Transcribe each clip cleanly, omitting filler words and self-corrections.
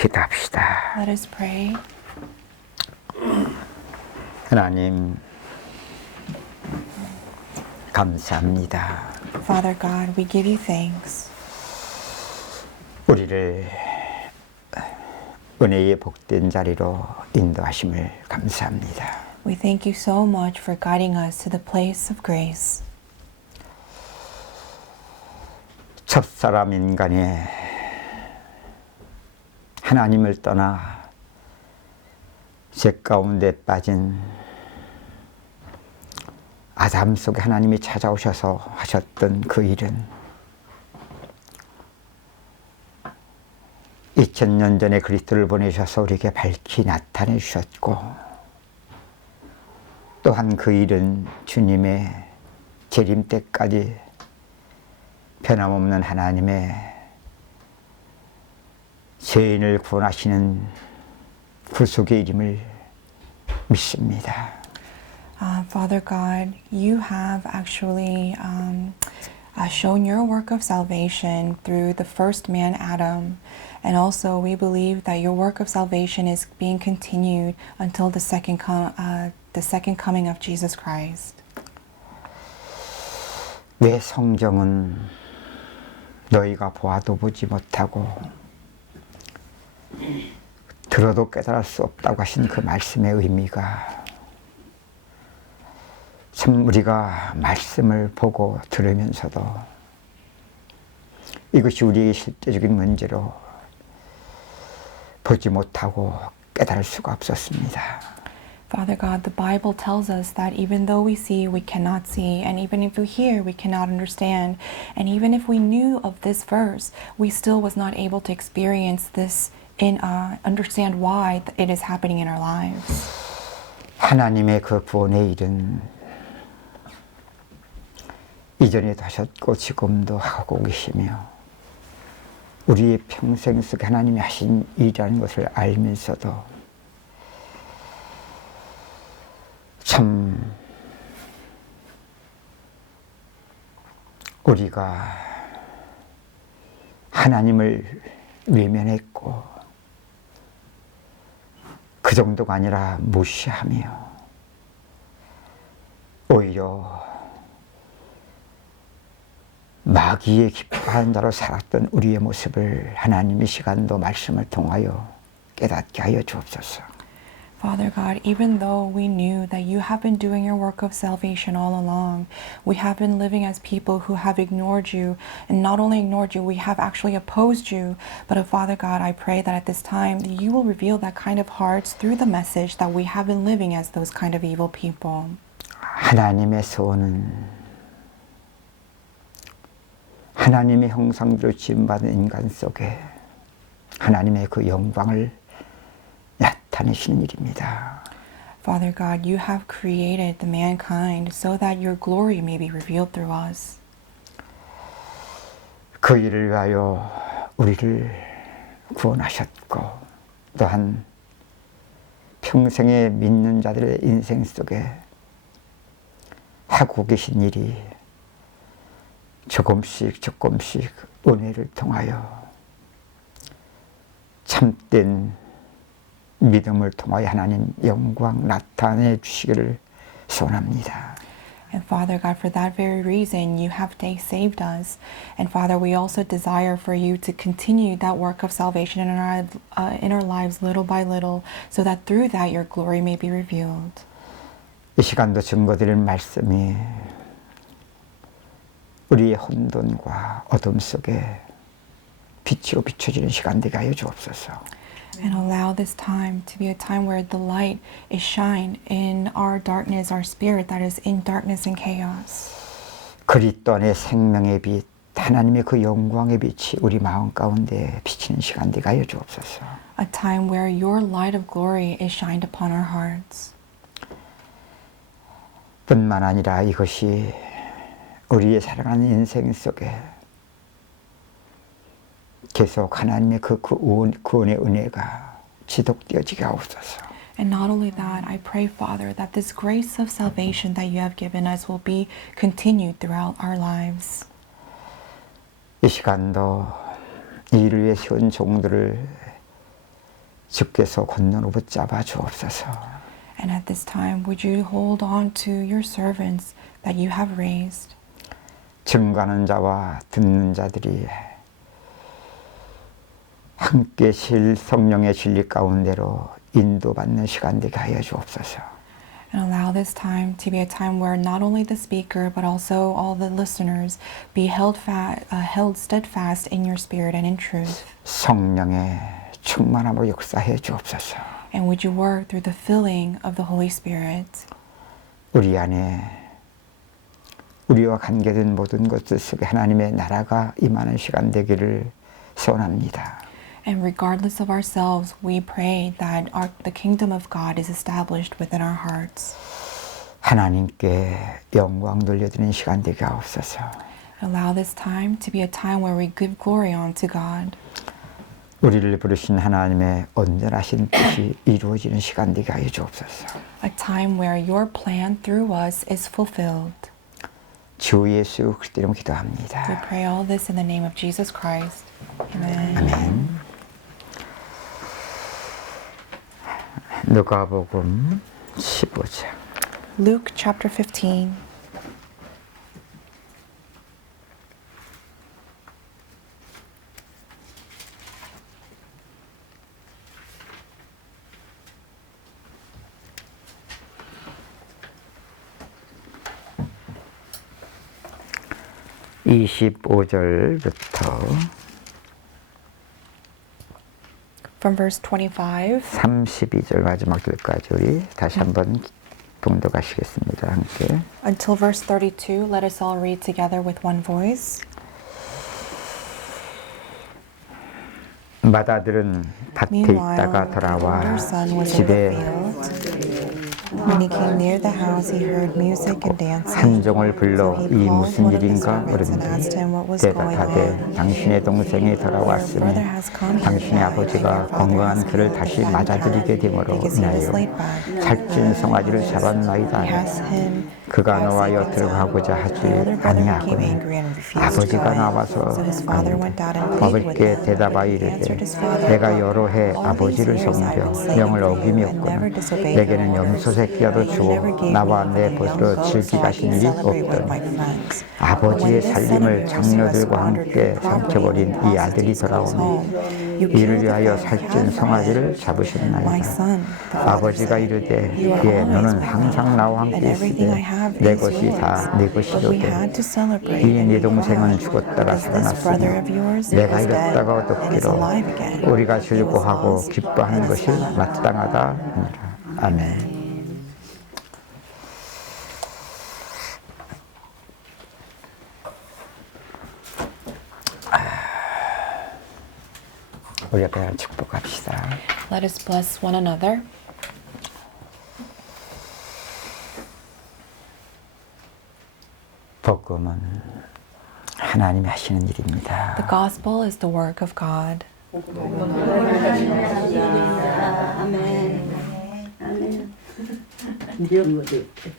기도합시다. Let us pray. 하나님, 감사합니다. Father God, we give you thanks. 우리를 은혜의 복된 자리로 인도하심을 감사합니다. We thank you so much for guiding us to the place of grace. 첫사람 인간의 하나님을 떠나 죄 가운데 빠진 아담 속에 하나님이 찾아오셔서 하셨던 그 일은 2000년 전에 그리스도를 보내셔서 우리에게 밝히 나타내 주셨고, 또한 그 일은 주님의 재림 때까지 변함없는 하나님의 죄인을 구원하시는 구속의 일임을 믿습니다. Father God, you have actually shown your work of salvation through the first man, Adam. And also, we believe that your work of salvation is being continued until the second coming of Jesus Christ. 내 성경은 너희가 보아도 보지 못하고 들어도 깨달을 수 없다고 하신 그 말씀의 의미가, 참 우리가 말씀을 보고 들으면서도 이것이 우리의 실제적인 문제로 보지 못하고 깨달을 수가 없었습니다. Father God, the Bible tells us that even though we see, we cannot see, and even if we hear, we cannot understand, and even if we knew of this verse, we still was not able to experience this and understand why it is happening in our lives. 하나님의 그 구원의 일은 이전에도 하셨고 지금도 하고 계시며, 우리의 평생 속에 하나님이 하신 일이라는 것을 알면서도 참 우리가 하나님을 외면했고, 그 정도가 아니라 무시하며 오히려 마귀의 기뻐하는 자로 살았던 우리의 모습을 하나님의 시간도 말씀을 통하여 깨닫게 하여 주옵소서. Father God, even though we knew that you have been doing your work of salvation all along, we have been living as people who have ignored you, and not only ignored you, we have actually opposed you. But Father God, I pray that at this time you will reveal that kind of hearts through the message that we have been living as those kind of evil people. 하나님의 소원은 하나님의 형상대로 지음받은 인간 속에 하나님의 그 영광을 나타내시는 일입니다. Father God, you have created the mankind so that your glory may be revealed through us. 그 일을 위하여 우리를 구원하셨고, 또한 평생에 믿는 자들의 인생 속에 하고 계신 일이 조금씩 은혜를 통하여 참된 믿음을 통하여 하나님 영광 나타내 주시기를 소원합니다. And Father God, for that very reason, you have saved us. And Father, we also desire for you to continue that work of salvation in our lives little by little, so that through that your glory may be revealed. 이 시간도 증거드릴 말씀이 우리의 혼돈과 어둠 속에 빛으로 비춰지는 시간 되게 하여 주옵소서. And allow this time to be a time where the light is shined in our darkness, our spirit that is in darkness and chaos. 그리스도 안의 생명의 빛, 하나님의 그 영광의 빛이 우리 마음 가운데 비치는 시간 되게 하여 주옵소서. A time where your light of glory is shined upon our hearts. 뿐만 아니라 이것이 우리의 살아가는 인생 속에 계속 하나님의 그 구원의 은혜가 지속되어지게 하옵소서. And not only that, I pray, Father, that this grace of salvation that you have given us will be continued throughout our lives. 이 시간도 이 일을 위해 세운 종들을 주께서 권능으로 붙잡아 주옵소서. And at this time, would you hold on to your servants that you have raised? 증거하는 자와 듣는 자들이 함께 성령의 진리 가운데로 인도받는 시간 되게 하여 주옵소서. And allow this time to be a time where not only the speaker, but also all the listeners be held steadfast in your spirit and in truth. 성령의 충만함으로 역사해 주옵소서. And would you work through the filling of the Holy Spirit? 우리 안에 우리와 관계된 모든 것들 속에 하나님의 나라가 임하는 시간 되기를 소원합니다. And regardless of ourselves, we pray that the kingdom of God is established within our hearts. 하나님께 영광 돌려드리는 시간 되게 하옵소서. Allow this time to be a time where we give glory unto God. 우리를 부르신 하나님의 온전하신 뜻이 이루어지는 시간 되게 하여 주옵소서. A time where your plan through us is fulfilled. 주 예수 그리스도 이름으로 We 기도합니다. pray all this in the name of Jesus Christ. Amen. 아멘. 누가복음 15장 Luke chapter 15. From verse 25 32절 마지막 절까지 우리 다시 한번 봉독하시겠습니다. 함께. until verse 32, let us all read together with one voice. 맏아들은 밭에 있다가 Meanwhile, the 돌아와 older son was in the 집에 field. When he came near the house, he heard music and dancing. 한종을 불러 So he 이 called 무슨 one of the 일인가 servants and asked him what was going 대답하되 on. 당신의 동생이 Your 돌아왔으니 brother has come here 당신의 now, 아버지가 and your father 건강한 has 그를 healed 다시 the 맞아들이게 child, 됨으로 because he was 인하여 laid back. 살찐 송아지를 He 잡았나이다. has him. 그가 너와여 들어가고자 하지 The older brother became 아니하고 angry and refused to 아버지가 go in. 나와서 So his father went out and pleaded with 아버지께 him. 대답하여 He 이르되 answered his father, 내가 여러 해 all these 아버지를 years I have been 섬겨 slaving 명을 for you 어김이 and 없거나 never disobeyed 내게는 your orders. 염소 새끼라도 But you 주어 never gave 나와 me 내 even a 벗으로 young goat so 즐기 I 가신 can 일이 celebrate with my 없더니 friends. But when 아버지의 this son of 살림을 yours who has 장녀들과 squandered 함께 your property 삼켜버린 with 이 아들이 prostitutes goes 돌아오니 home, you 이를 kill the 위하여 fatted 살찐 calf for 송아지를 him. My 잡으셨나이다. son, the father 아버지가 said, 이르되 you are 예 always 너는 with me, 항상 나와 and 함께 everything I 있으되 have 내 is 것이 다 yours. 내 But we 것이로되 had to celebrate 이 and 네 be 동생은 glad, 죽었다가 because this brother of 살아났으니 yours 내가 is dead 잃었다가 and is 얻었기로 alive again. 우리가 He was 즐거하고 lost 기뻐하는 and is 것이 found. 마땅하다 하니라. 아멘. 우리 앞에 축복합시다. Let us bless one another. 복음은 하나님이 하시는 일입니다. The gospel is the work of God. 아멘. 아멘. 이런 것도 있대.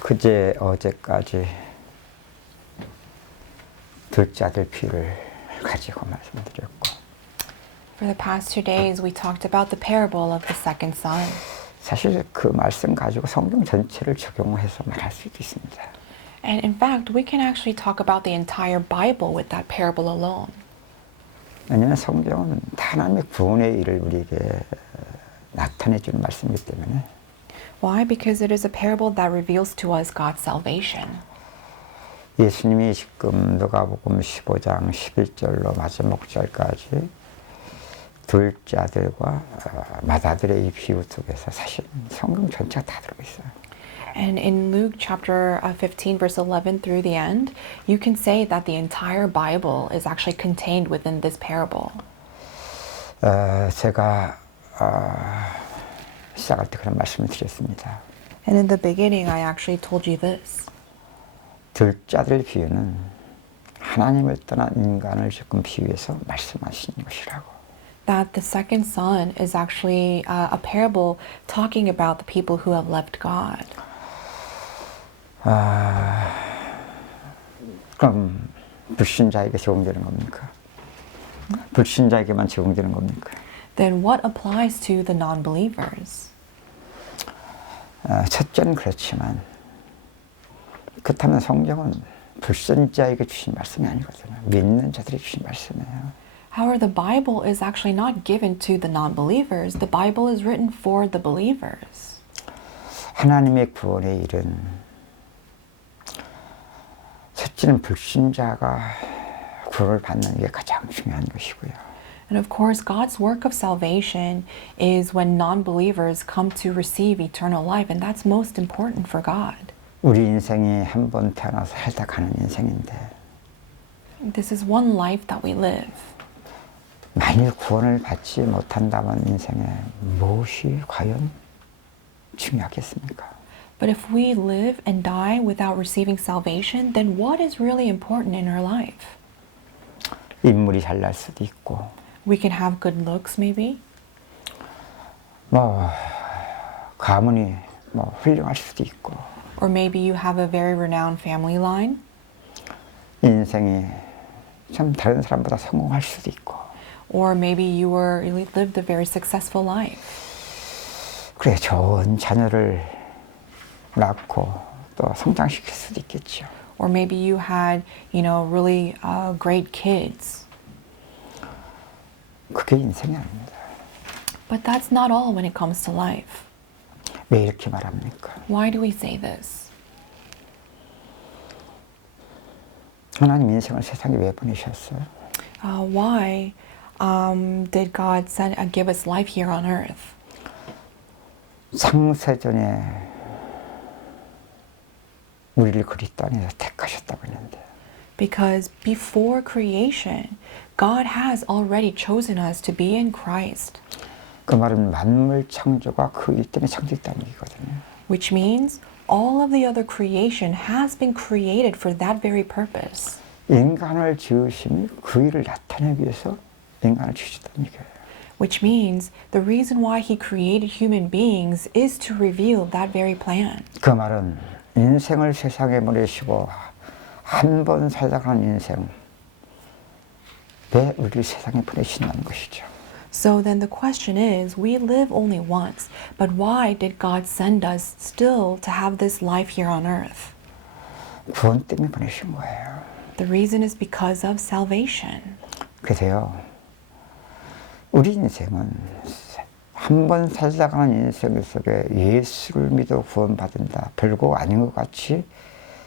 그제 어제까지 둘째 아들 피를 가지고 말씀드렸고 For the past 2 days, we talked about the parable of the second son. 사실 그 말씀 가지고 성경 전체를 적용해서 말할 수도 있습니다. And in fact, we can actually talk about the entire Bible with that parable alone. 왜냐하면 성경은 하나님의 구원의 일을 우리에게 나타내 주는 말씀이기 때문에 Why? Because it is a parable that reveals to us God's salvation. 예수님이 지금 누가복음 15장 11절로 마지막 절까지 둘째 아들과 맏아들의 이 비유 속에서 사실 성경 전체가 다 들어있어요. And in Luke chapter 15, verse 11 through the end, you can say that the entire Bible is actually contained within this parable. 제가 시작할 때 그런 말씀을 드렸습니다. And in the beginning, I actually told you this. 둘째 아들 비유는 하나님을 떠난 인간을 조금 비유해서 말씀하신 것이라고. That the second son is actually a parable talking about the people who have left God. 그럼 불신자에게 적용되는 겁니까? 불신자에게만 적용되는 겁니까? Then what applies to the non-believers? 첫째는 그렇지만 그렇다면 성경은 불신자에게 주신 말씀이 아니거든요. 믿는 자들에게 주신 말씀이에요. However, the Bible is actually not given to the non-believers. The Bible is written for the believers. 하나님의 구원의 일은 첫째는 불신자가 구원을 받는 게 가장 중요한 것이고요. And of course, God's work of salvation is when non-believers come to receive eternal life, and that's most important for God. 우리 인생이 한 번 태어나서 살다 가는 인생인데 This is one life that we live. 만일 구원을 받지 못한다면 인생에 무엇이 과연 중요하겠습니까? But if we live and die without receiving salvation, then what is really important in our life? 인물이 잘날 수도 있고 We can have good looks, maybe, 뭐 가문이 뭐 훌륭할 수도 있고 or maybe you have a very renowned family line, 인생이 참 다른 사람보다 성공할 수도 있고 or maybe you lived a very successful life. 그래 좋은 자녀를 낳고 또 성장시킬 수도 있겠죠. Or maybe you had, really great kids. 그게 인생이 아닙니다. But that's not all when it comes to life. 왜 이렇게 말합니까? Why do we say this? 하나님 인생을 세상에 왜 보내셨어요? Why did God give us life here on earth? 창세전에 우리를 그리스도 안에서 택하셨다고 했는데 Because before creation, God has already chosen us to be in Christ, 그 말은 만물 창조가 그 일 때문에 창조했다는 얘기거든요. which means all of the other creation has been created for that very purpose. 인간을 지으심이 그 일을 나타내기 위해서 인간을 지으셨다는 얘기예요. Which means the reason why He created human beings is to reveal that very plan. 그 말은 인생을 세상에 보내시고 한 번 살아가는 인생 왜 우리를 세상에 보내신다는 것이죠. So then the question is, we live only once, but why did God send us still to have this life here on earth? 구원 때문에 보내신 거예요. The reason is because of salvation. 그래서요, 우리 인생은 한 번 살아가는 인생 속에 예수를 믿어 구원받은다. 별거 아닌 것 같이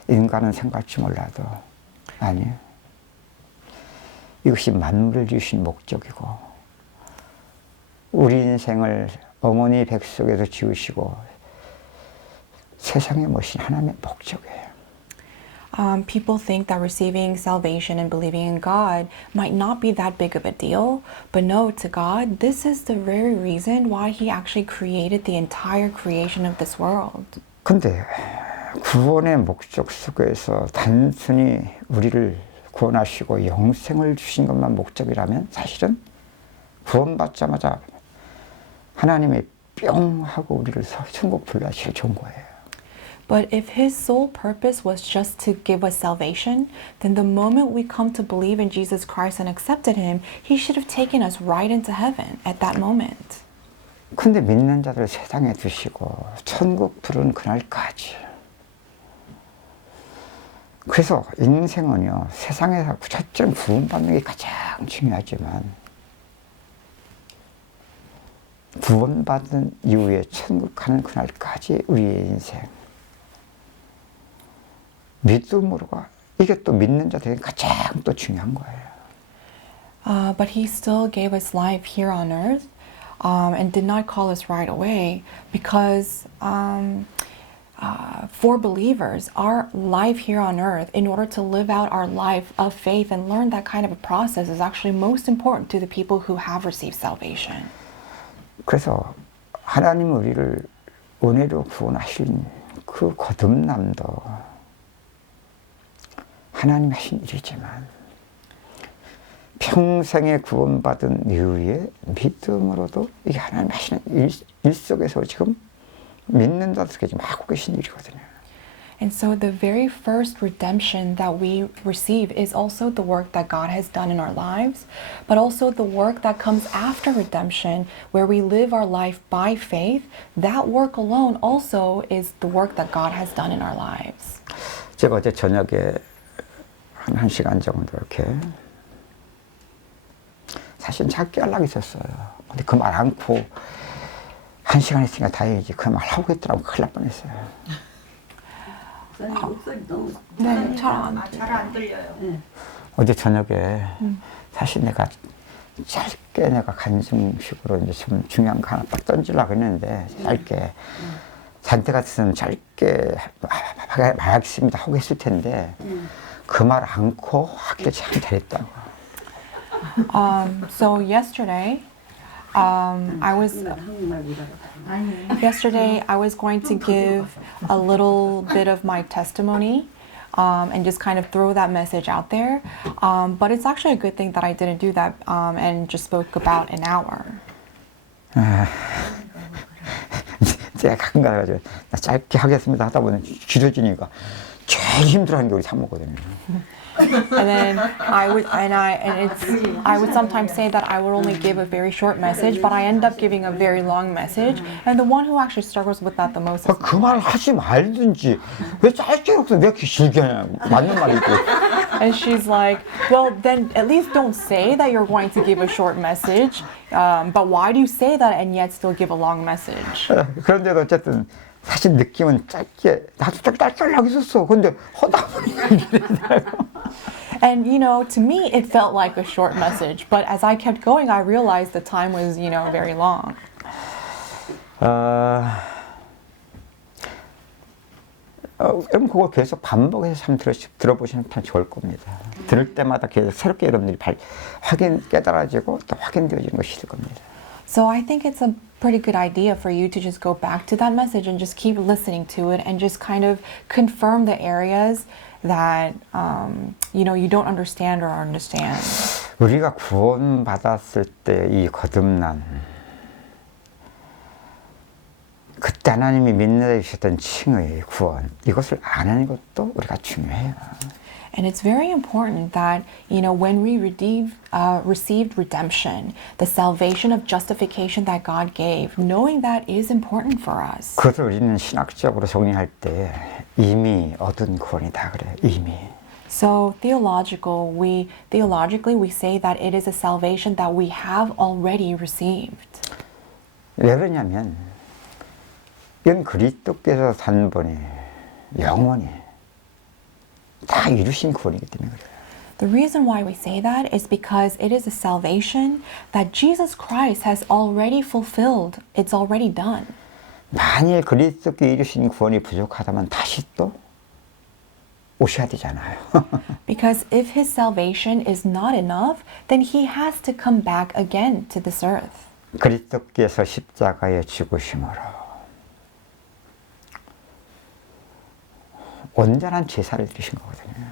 인간은 생각할지 몰라도 아니에요. 이것이 만물을 지으신 목적이고 우리 인생을 어머니 뱃속에서 지으시고 세상에 모신 하나님의 목적이에요. People think that receiving salvation and believing in God might not be that big of a deal, but no, to God, this is the very reason why He actually created the entire creation of this world. 근데 구원의 목적 속에서 단순히 우리를 구원하시고 영생을 주신 것만 목적이라면 사실은 구원받자마자 하나님이 뿅 하고 우리를 천국 불러주실 좋은 거예요. But if His sole purpose was just to give us salvation, then the moment we come to believe in Jesus Christ and accepted Him, He should have taken us right into heaven at that moment. 근데 믿는 자들 세상에 두시고 천국 부른 그날까지. 그래서 인생은요, 세상에서 첫째 구원받는 게 가장 중요하지만 구원받은 이후에 천국 가는 그날까지 우리의 인생 믿음으로가 이게 또 믿는 자들에게 가장 또 중요한 거예요. But He still gave us life here on earth and did not call us right away because for believers, our life here on earth, in order to live out our life of faith and learn that kind of a process, is actually most important to the people who have received salvation. 그래서 하나님 우리를 은혜로 구원하신 그 거듭남도 하나님 하신 일이지만 평생에 구원받은 이후에 믿음으로도 이게 하나님 하시는 일 속에서 지금 믿는 자들에게 지금 하고 계신 일이거든요. And so the very first redemption that we receive is also the work that God has done in our lives, but also the work that comes after redemption, where we live our life by faith. That work alone also is the work that God has done in our lives. 제가 어제 저녁에 한 시간 정도 이렇게 사실 짧게 하려고 했었어요. 근데 그 말 않고 한 시간 했으니까 다행이지. 그 말 하고 있더라고. 큰일 날 뻔했어요. 목소리 너무 네, 잘 안 들려요. 어제 저녁에 사실 내가 짧게 내가 간증식으로 이제 좀 중요한 거 하나 딱 던지려고 했는데 짧게 잔때 같으면 짧게 말하겠습니다 하고 했을 텐데 그 말 않고 하길 참 잘했다고. So yesterday, I was going to give a little bit of my testimony and just kind of throw that message out there. But it's actually a good thing that I didn't do that and just spoke about an hour. 제가 가끔 가가지고 나 짧게 하겠습니다 하다 보니 길어지니까 제일 힘들어하는 게 우리 사모거든요. And then I would sometimes say that I would only give a very short message, but I end up giving a very long message. And the one who actually struggles with that the most is 그 말 하지 말든지 왜 짧게 해놓고 왜 이렇게 길게 하냐. 맞는 말이고. And she's like, well, then at least don't say that you're going to give a short message. But why do you say that and yet still give a long message? 그런데도 어쨌든 사실 느낌은 짧게 나도 짧게 하려고 했었어. 근데 하다 보니까 이게 되더라고. And to me it felt like a short message, but as I kept going, I realized the time was, very long. 여러분 그거 계속 반복해서 참 들어보시면 참 좋을 겁니다. 들을 때마다 계속 새롭게 여러분들이 깨달아지고 또 확인되어지는 것이 될 겁니다. So I think it's a pretty good idea for you to just go back to that message and just keep listening to it and just kind of confirm the areas that you don't understand or understand. 우리가 구원받았을 때 이 거듭남, 그때 하나님이 민낯에 주셨던 칭의 구원, 이것을 아는 것도 우리가 중요해요. And it's very important that, when we received redemption, the salvation of justification that God gave, knowing that is important for us. 그것을 우리는 신학적으로 정리할 때 이미 얻은 구원이다 그래요. 이미. So theologically, we say that it is a salvation that we have already received. 왜 그러냐면 이건 그리스도께서 단번에 영원히 다 이루신 구원이기 때문에 그래요. The reason why we say that is because it is a salvation that Jesus Christ has already fulfilled. It's already done. 만일 그리스도께 이루신 구원이 부족하다면 다시 또 오셔야 되잖아요. Because if his salvation is not enough, then he has to come back again to this earth. 그리스도께서 십자가에 죽으심으로 온전한 제사를 드리신 거거든요.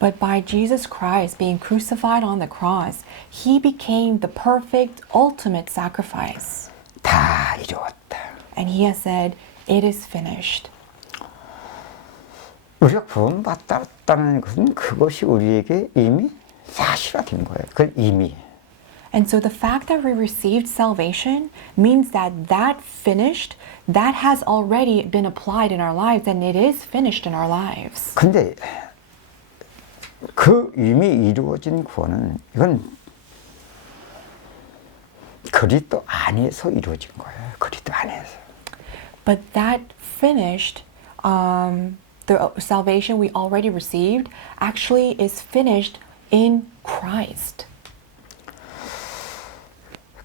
But by Jesus Christ being crucified on the cross, he became the perfect, ultimate sacrifice. 다 이루었다. And he has said, it is finished. 우리가 구원받았다는 것은 그것이 우리에게 이미 사실화된 거예요. 그걸 이미. And so the fact that we received salvation means that finished, that has already been applied in our lives, and it is finished in our lives. 근데 그 이미 이루어진 구원은 이건 그리스도 안에서 이루어진 거예요. 그리스도 안에서. But that finished, the salvation we already received, actually is finished in Christ.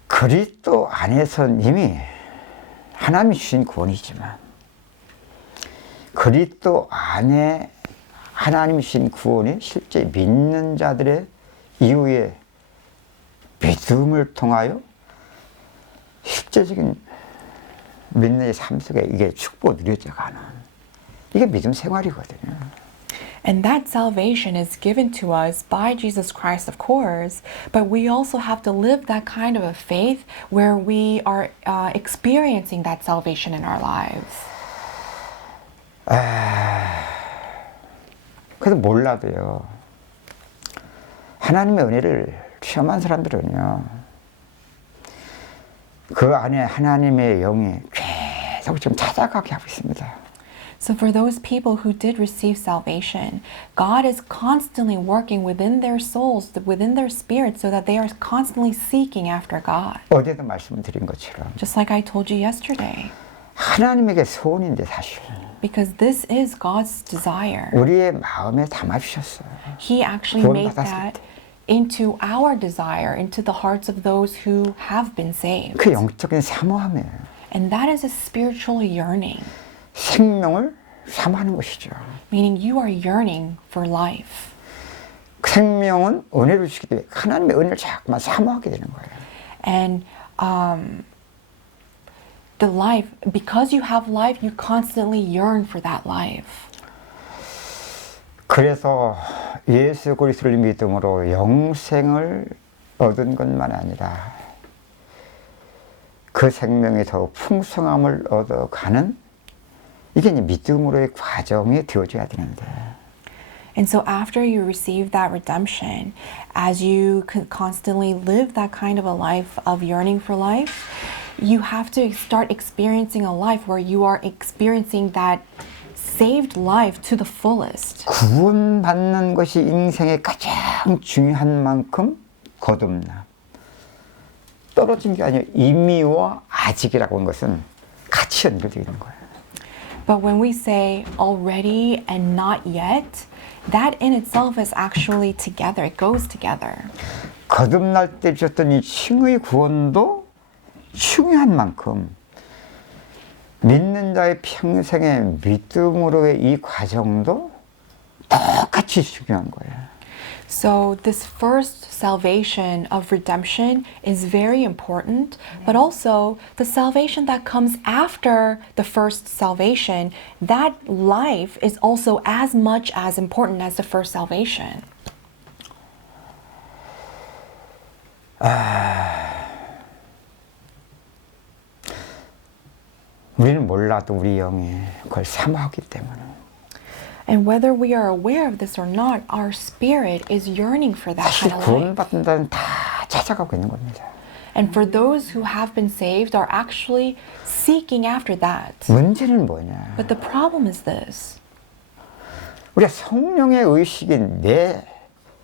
그리스도 안에서는 이미 하나님이 주신 구원이지만 그리스도 안에 하나님이 주신 구원이 실제 믿는 자들의 이후에 믿음을 통하여 실제적인 믿는 삶 속에 이게 축복 누려져가는 이게 믿음 생활이거든요. And that salvation is given to us by Jesus Christ, of course, but we also have to live that kind of a faith where we are experiencing that salvation in our lives. 그래도 몰라도요. 하나님의 은혜를 체험한 사람들은요. 그 안에 하나님의 영이 계속 지금 찾아가게 하고 있습니다. So for those people who did receive salvation, God is constantly working within their souls, within their spirits, so that they are constantly seeking after God. 어제도 말씀드린 것처럼 Just like I told you yesterday. 하나님에게 소원인데 사실 Because this is God's desire. 우리의 마음에 담아주셨어요. He actually made 구원받았을 that 때. into our desire, into the hearts of those who have been saved. 그 영적인 사모함이에요. And that is a spiritual yearning, 생명을 사모하는 것이죠. meaning you are yearning for life. 그 생명은 은혜를 주시기 때문에 하나님의 은혜를 자꾸만 사모하게 되는 거예요. And the life, because you have life, you constantly yearn for that life. 그래서 예수 그리스도를 믿음으로 영생을 얻은 것만 아니라 그 생명이 더 풍성함을 얻어가는 이게 이제 믿음으로의 과정이 되어져야 되는데 And so after you receive that redemption, as you constantly live that kind of a life of yearning for life, you have to start experiencing a life where you are experiencing that saved life to the fullest. 구원받는 것이 인생의 가장 중요한 만큼 거듭남. 떨어진 게 아니라 이미와 아직이라고 하는 것은 같이 연결되어 있는 거예요. But when we say already and not yet, that in itself is actually together. It goes together. 거듭날 때 주셨던 이 칭의 구원도 중요한 만큼 믿는 자의 평생의 믿음으로의 이 과정도 똑같이 중요한 거예요. So this first salvation of redemption is very important, but also the salvation that comes after the first salvation, that life is also as much as important as the first salvation. 우리는 몰라도 우리 영이 그걸 사모하기 때문에 And whether we are aware of this or not, our spirit is yearning for that 사실 kind of life. 구원받은 자는 다 찾아가고 있는 겁니다. And for those who have been saved are actually seeking after that. 문제는 뭐냐? But the problem is this. 우리가 성령의 의식이 내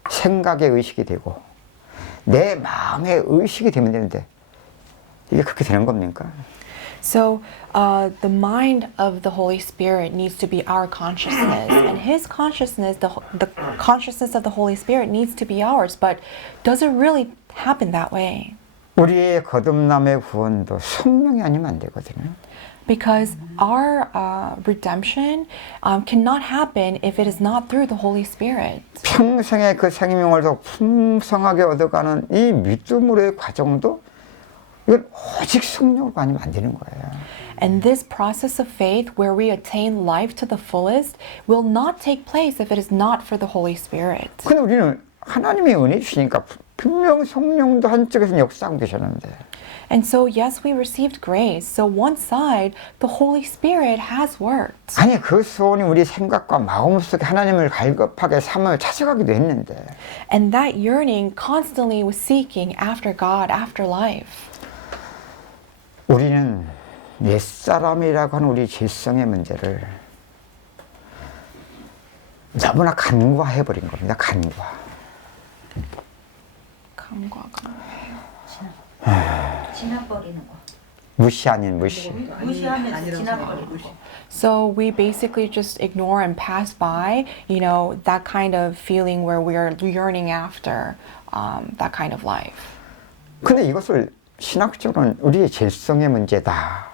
생각의 의식이 되고 내 마음의 의식이 되면 되는데 이게 그렇게 되는 겁니까? So the mind of the Holy Spirit needs to be our consciousness, and His consciousness, the consciousness of the Holy Spirit needs to be ours. But does it really happen that way? 우리의 거듭남의 구원도 성령이 아니면 안 되거든요. Because our redemption cannot happen if it is not through the Holy Spirit. 평생의 그 생명을 더 풍성하게 얻어가는 이 믿음으로의 과정도 이건 오직 성령으로 아니면 안 되는 거예요. And this process of faith where we attain life to the fullest will not take place if it is not for the Holy Spirit. 근데 우리는 하나님의 은혜 주시니까 분명 성령도 한쪽에서 역사하고 계셨는데 And so, yes, we received grace. So, one side, the Holy Spirit has worked. 아니 그 소원이 우리 생각과 마음속에 하나님을 갈급하게 삼아 찾아가기도 했는데 And that yearning constantly was seeking after God, after life. 우리는 옛사람이라고 하는 우리 질성의 문제를 너무나 간과해버린 겁니다. 간과. 지나버리는 거. 무시 아닌 무시. 무시하면서 지나버리는 거. So we basically just ignore and pass by, you know, that kind of feeling where we are yearning after that kind of life. 근데 이것을 신학적으로는 우리의 질성의 문제다.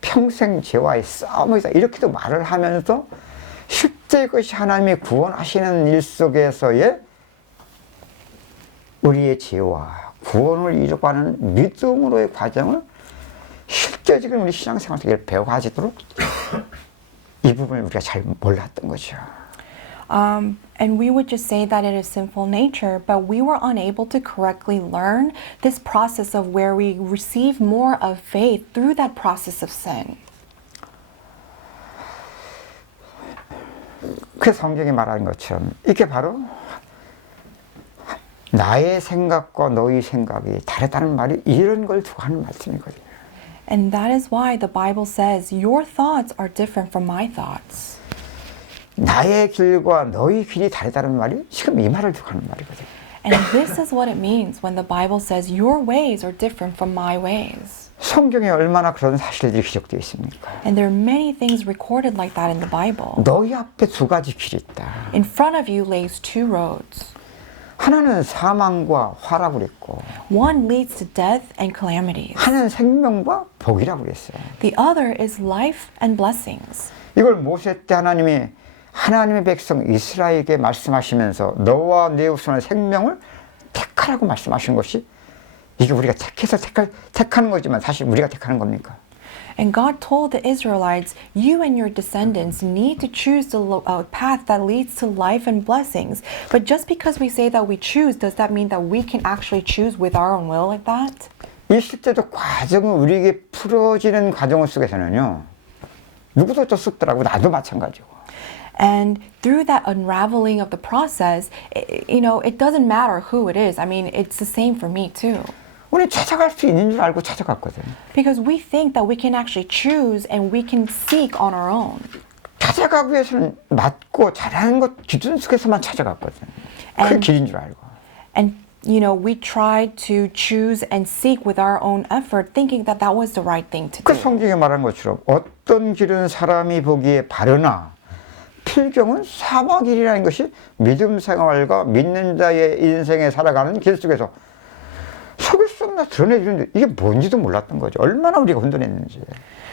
평생 죄와의 싸움이다. 이렇게도 말을 하면서 실제 그것이 하나님이 구원하시는 일 속에서의 우리의 죄와 구원을 이루어가는 믿음으로의 과정을 실제적인 우리 신앙생활 속에 배워가지도록 이 부분을 우리가 잘 몰랐던 거죠. And we would just say that it is sinful nature, but we were unable to correctly learn this process of where we receive more of faith through that process of sin. 그 성경이 말하는 것처럼 이게 바로 나의 생각과 너희 생각이 다르다는 말이 이런 걸 두고 하는 말씀이거든요. And that is why the Bible says, your thoughts are different from my thoughts. 나의 길과 너희 길이 다르다는 말이 지금 이 말을 두고 하는 말이거든요. And this is what it means when the Bible says, your ways are different from my ways. 성경에 얼마나 그런 사실들이 기록되어 있습니까? And there are many things recorded like that in the Bible. 너희 앞에 두 가지 길이 있다. In front of you lays two roads. 하나는 사망과 화라고 그랬고 One leads to death and calamities. 하나는 생명과 복이라고 그랬어요. The other is life and blessings. 이걸 모세 때 하나님이 하나님의 백성 이스라엘에게 말씀하시면서 너와 네 후손의 생명을 택하라고 말씀하신 것이 이게 우리가 택해서 택하는 거지만 사실 우리가 택하는 겁니까? And God told the Israelites, you and your descendants need to choose the path that leads to life and blessings. But just because we say that we choose, does that mean that we can actually choose with our own will like that? 이 실제로 과정은 우리에게 풀어지는 과정 속에서는요. 누구도 또 쑥더라고 나도 마찬가지고. And through that unraveling of the process, it doesn't matter who it is. I mean, it's the same for me too. 우리 찾아갈 수 있는 줄 알고 찾아갔거든. Because we think that we can actually choose and we can seek on our own. 찾아가기 위해서는 맞고 잘하는 것 기준 속에서만 찾아갔거든. 그게 길인 줄 알고. And we tried to choose and seek with our own effort, thinking that that was the right thing to 그 do. 성경에 말한 것처럼 어떤 길은 사람이 보기에 바르나 필경은 사막길이라는 것이 믿음 생활과 믿는 자의 인생에 살아가는 길 속에서 속일 수 없나 드러내주는데 이게 뭔지도 몰랐던 거죠. 얼마나 우리가 혼돈했는지.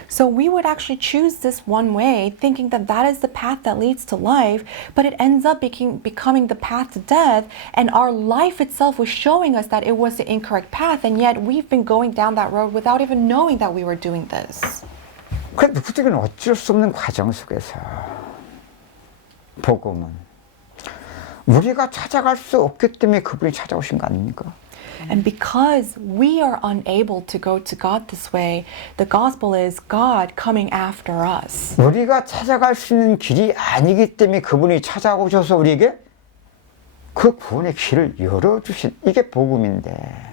So we would actually choose this one way, thinking that that is the path that leads to life, but it ends up becoming the path to death, and our life itself was showing us that it was the incorrect path, and yet we've been going down that road without even knowing that we were doing this. 그 누구들은 어쩔 수 없는 과정 속에서 복음은 우리가 찾아갈 수 없기 때문에 그분이 찾아오신 거 아닙니까? And because we are unable to go to God this way, the gospel is God coming after us. 우리가 찾아갈 수 있는 길이 아니기 때문에 그분이 찾아오셔서 우리에게 그 구원의 길을 열어주신 이게 복음인데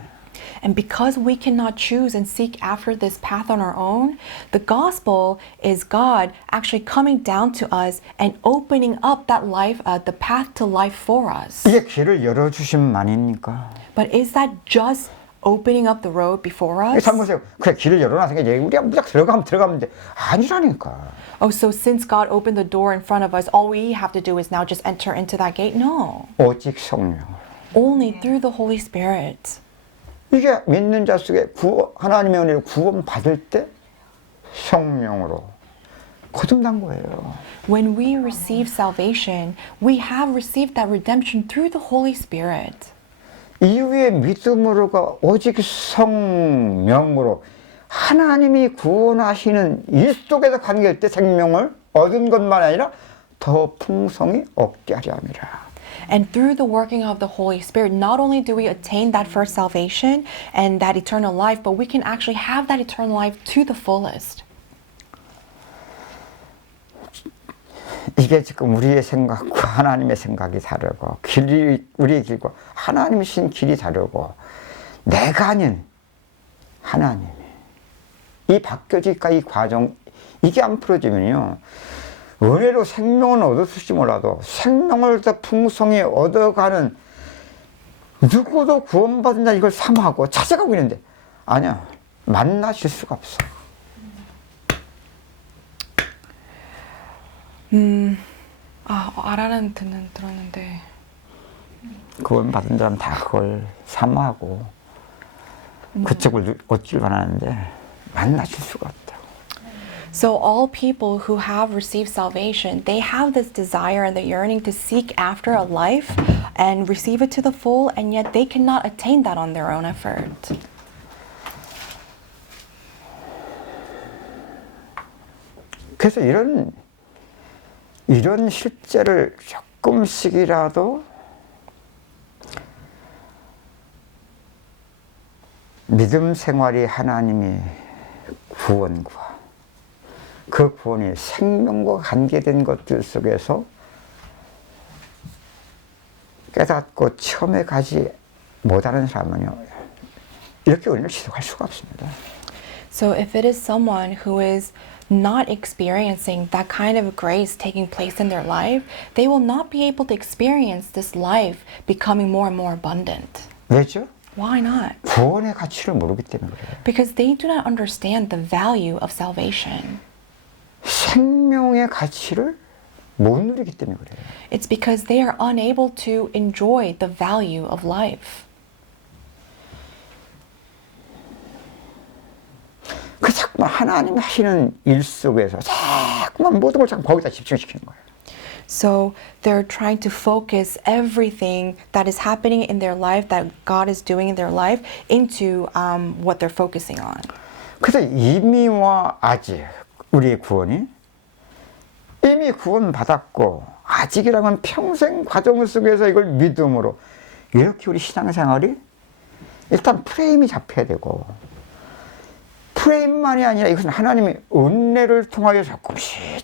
And because we cannot choose and seek after this path on our own, the gospel is God actually coming down to us and opening up that life, the path to life for us. 이게 길을 열어주심 아닙니까? But is that just opening up the road before us? 잘 보세요. 그래 길을 열어놔서 우리가 무작 들어가면 돼. 아니라니까. Oh, so since God opened the door in front of us, all we have to do is now just enter into that gate? No. 오직 성령. Only through the Holy Spirit. 이게 믿는 자 속에 하나님의 은혜로 구원 받을 때 성령으로 거듭난 거예요. When we receive salvation, we have received that redemption through the Holy Spirit. 이후에 믿음으로가 오직 성령으로 하나님이 구원하시는 일 속에서 관계할 때 생명을 얻은 것만 아니라 더 풍성히 얻게 하려 함이라. And through the working of the Holy Spirit, not only do we attain that first salvation and that eternal life, but we can actually have that eternal life to the fullest. 이게 지금 우리의 생각과 하나님의 생각이 다르고 우리의 길과 하나님이 신 길이 다르고 내가 아닌 하나님이 이 바뀌어질까 이 과정 이게 안 풀어지면요 은혜로 생명은 얻었을지 몰라도 생명을 더 풍성히 얻어가는 누구도 구원받은 자 이걸 사모하고 찾아가고 있는데 아니야 만나실 수가 없어. 알아는 들었는데 구원받은 사람 다 그걸 사모하고 그쪽을 얻길 원하는데 만나실 수가 없다. So all people who have received salvation, they have this desire and the yearning to seek after a life and receive it to the full, and yet they cannot attain that on their own effort. 그래서 이런 실제를 조금씩이라도 믿음 생활이 하나님의 구원과 그 구원이 생명과 관계된 것들 속에서 깨닫고 처음에 가지 못하는 사람은요, 이렇게 은혜를 지속할 수가 없습니다. So if it is someone who is not experiencing that kind of grace taking place in their life, they will not be able to experience this life becoming more and more abundant. 왜죠? Why not? 구원의 가치를 모르기 때문에 그래요. Because they do not understand the value of salvation. 생명의 가치를 못 누리기 때문에 그래요. It's because they are unable to enjoy the value of life. 그 자꾸만 하나님이 하시는 일 속에서 자꾸만 모든 걸 자꾸 거기다 집중시키는 거예요. So they're trying to focus everything that is happening in their life, that God is doing in their life, into what they're focusing on. 그래서 이미와 아직 우리의 구원이 이미 구원 받았고 아직이라면 평생 과정 속에서 이걸 믿음으로 이렇게 우리 신앙생활이 일단 프레임이 잡혀야 되고 프레임만이 아니라 이것은 하나님의 은혜를 통하여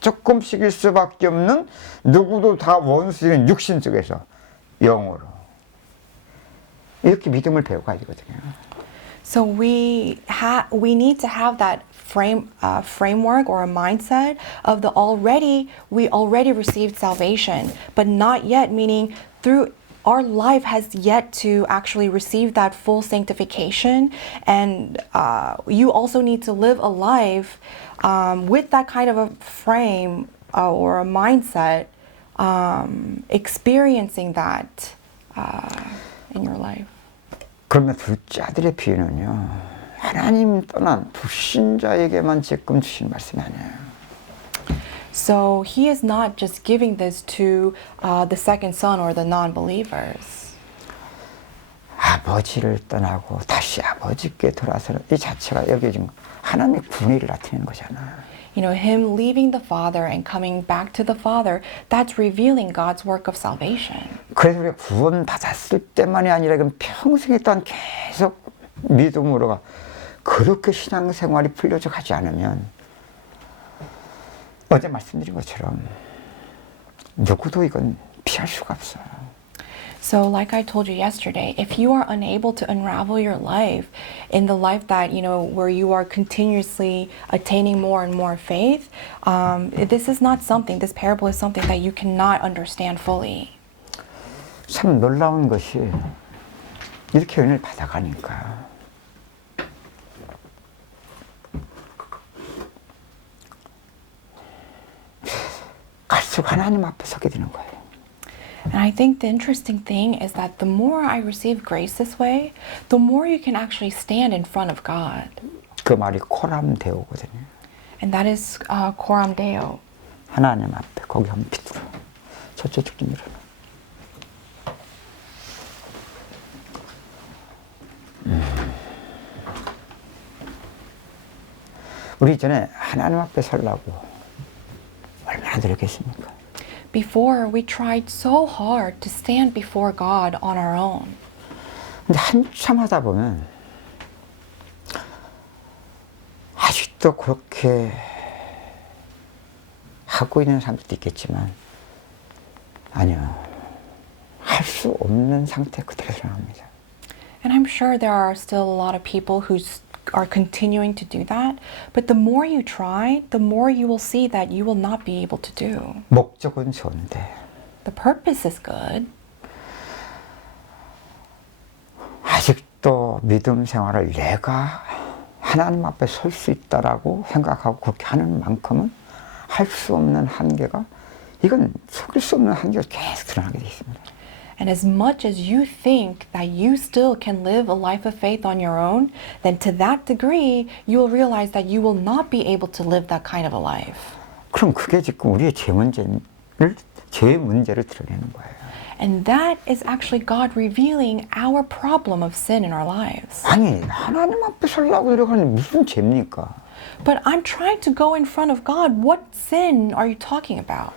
조금씩일 수밖에 없는 누구도 다 원수인 육신 속에서 영으로 이렇게 믿음을 배워가야 되거든요. So we need to have that framework or a mindset of we already received salvation, but not yet, meaning through our life has yet to actually receive that full sanctification, and you also need to live a life with that kind of a frame or a mindset, experiencing that in your life. 그러면 둘째 아들의 비유는요, 하나님 떠난 불신자에게만 지금 주신 말씀이 아니에요. So he is not just giving this to the second son or the non-believers. 아버지를 떠나고 다시 아버지께 돌아서는 이 자체가 여기 지금 하나님의 분의를 나타내는 거잖아요. You know, him leaving the Father and coming back to the Father, that's revealing God's work of salvation. 그래서 우리가 구원 받았을 때만이 아니라 이건 평생에 또한 계속 믿음으로가 그렇게 신앙생활이 풀려져 가지 않으면 어제 말씀드린 것처럼 누구도 이건 피할 수가 없어요. So like I told you yesterday, if you are unable to unravel your life in the life that, you know, where you are continuously attaining more and more faith, this parable is something that you cannot understand fully. 참 놀라운 것이 이렇게 은혜를 받아가니까 갈수록 하나님 앞에 서게 되는 거예요. And I think the interesting thing is that the more I receive grace this way, the more you can actually stand in front of God. 그 말이 코람 데오거든요. And that is coram deo. 하나님 앞에 거기 한번 비틀어. 저쪽 좀 밀어. 우리 전에 하나님 앞에 서려고 얼마나 노력했습니까? Before, we tried so hard to stand before God on our own. 근데 한참 하다 보면 아직도 그렇게 하고 있는 사람들도 있겠지만 아니요. 할 수 없는 상태 그대로 살아갑니다. And I'm sure there are still a lot of people who are continuing to do that, but the more you try, the more you will see that you will not be able to do. 목적은 좋은데 The purpose is good, 아직도 믿음 생활을 내가 하나님 앞에 설 수 있다라고 생각하고 그렇게 하는 만큼은 할 수 없는 한계가 이건 속일 수 없는 한계가 계속 드러나게 되어 있습니다. and as much as you think that you still can live a life of faith on your own, then to that degree, you will realize that you will not be able to live that kind of a life. 그럼 그게 지금 우리의 제 문제를 드러내는 거예요. And that is actually God revealing our problem of sin in our lives. 아니 하나님 앞에 서려고 노력하는 무슨 죄입니까? But I'm trying to go in front of God. What sin are you talking about?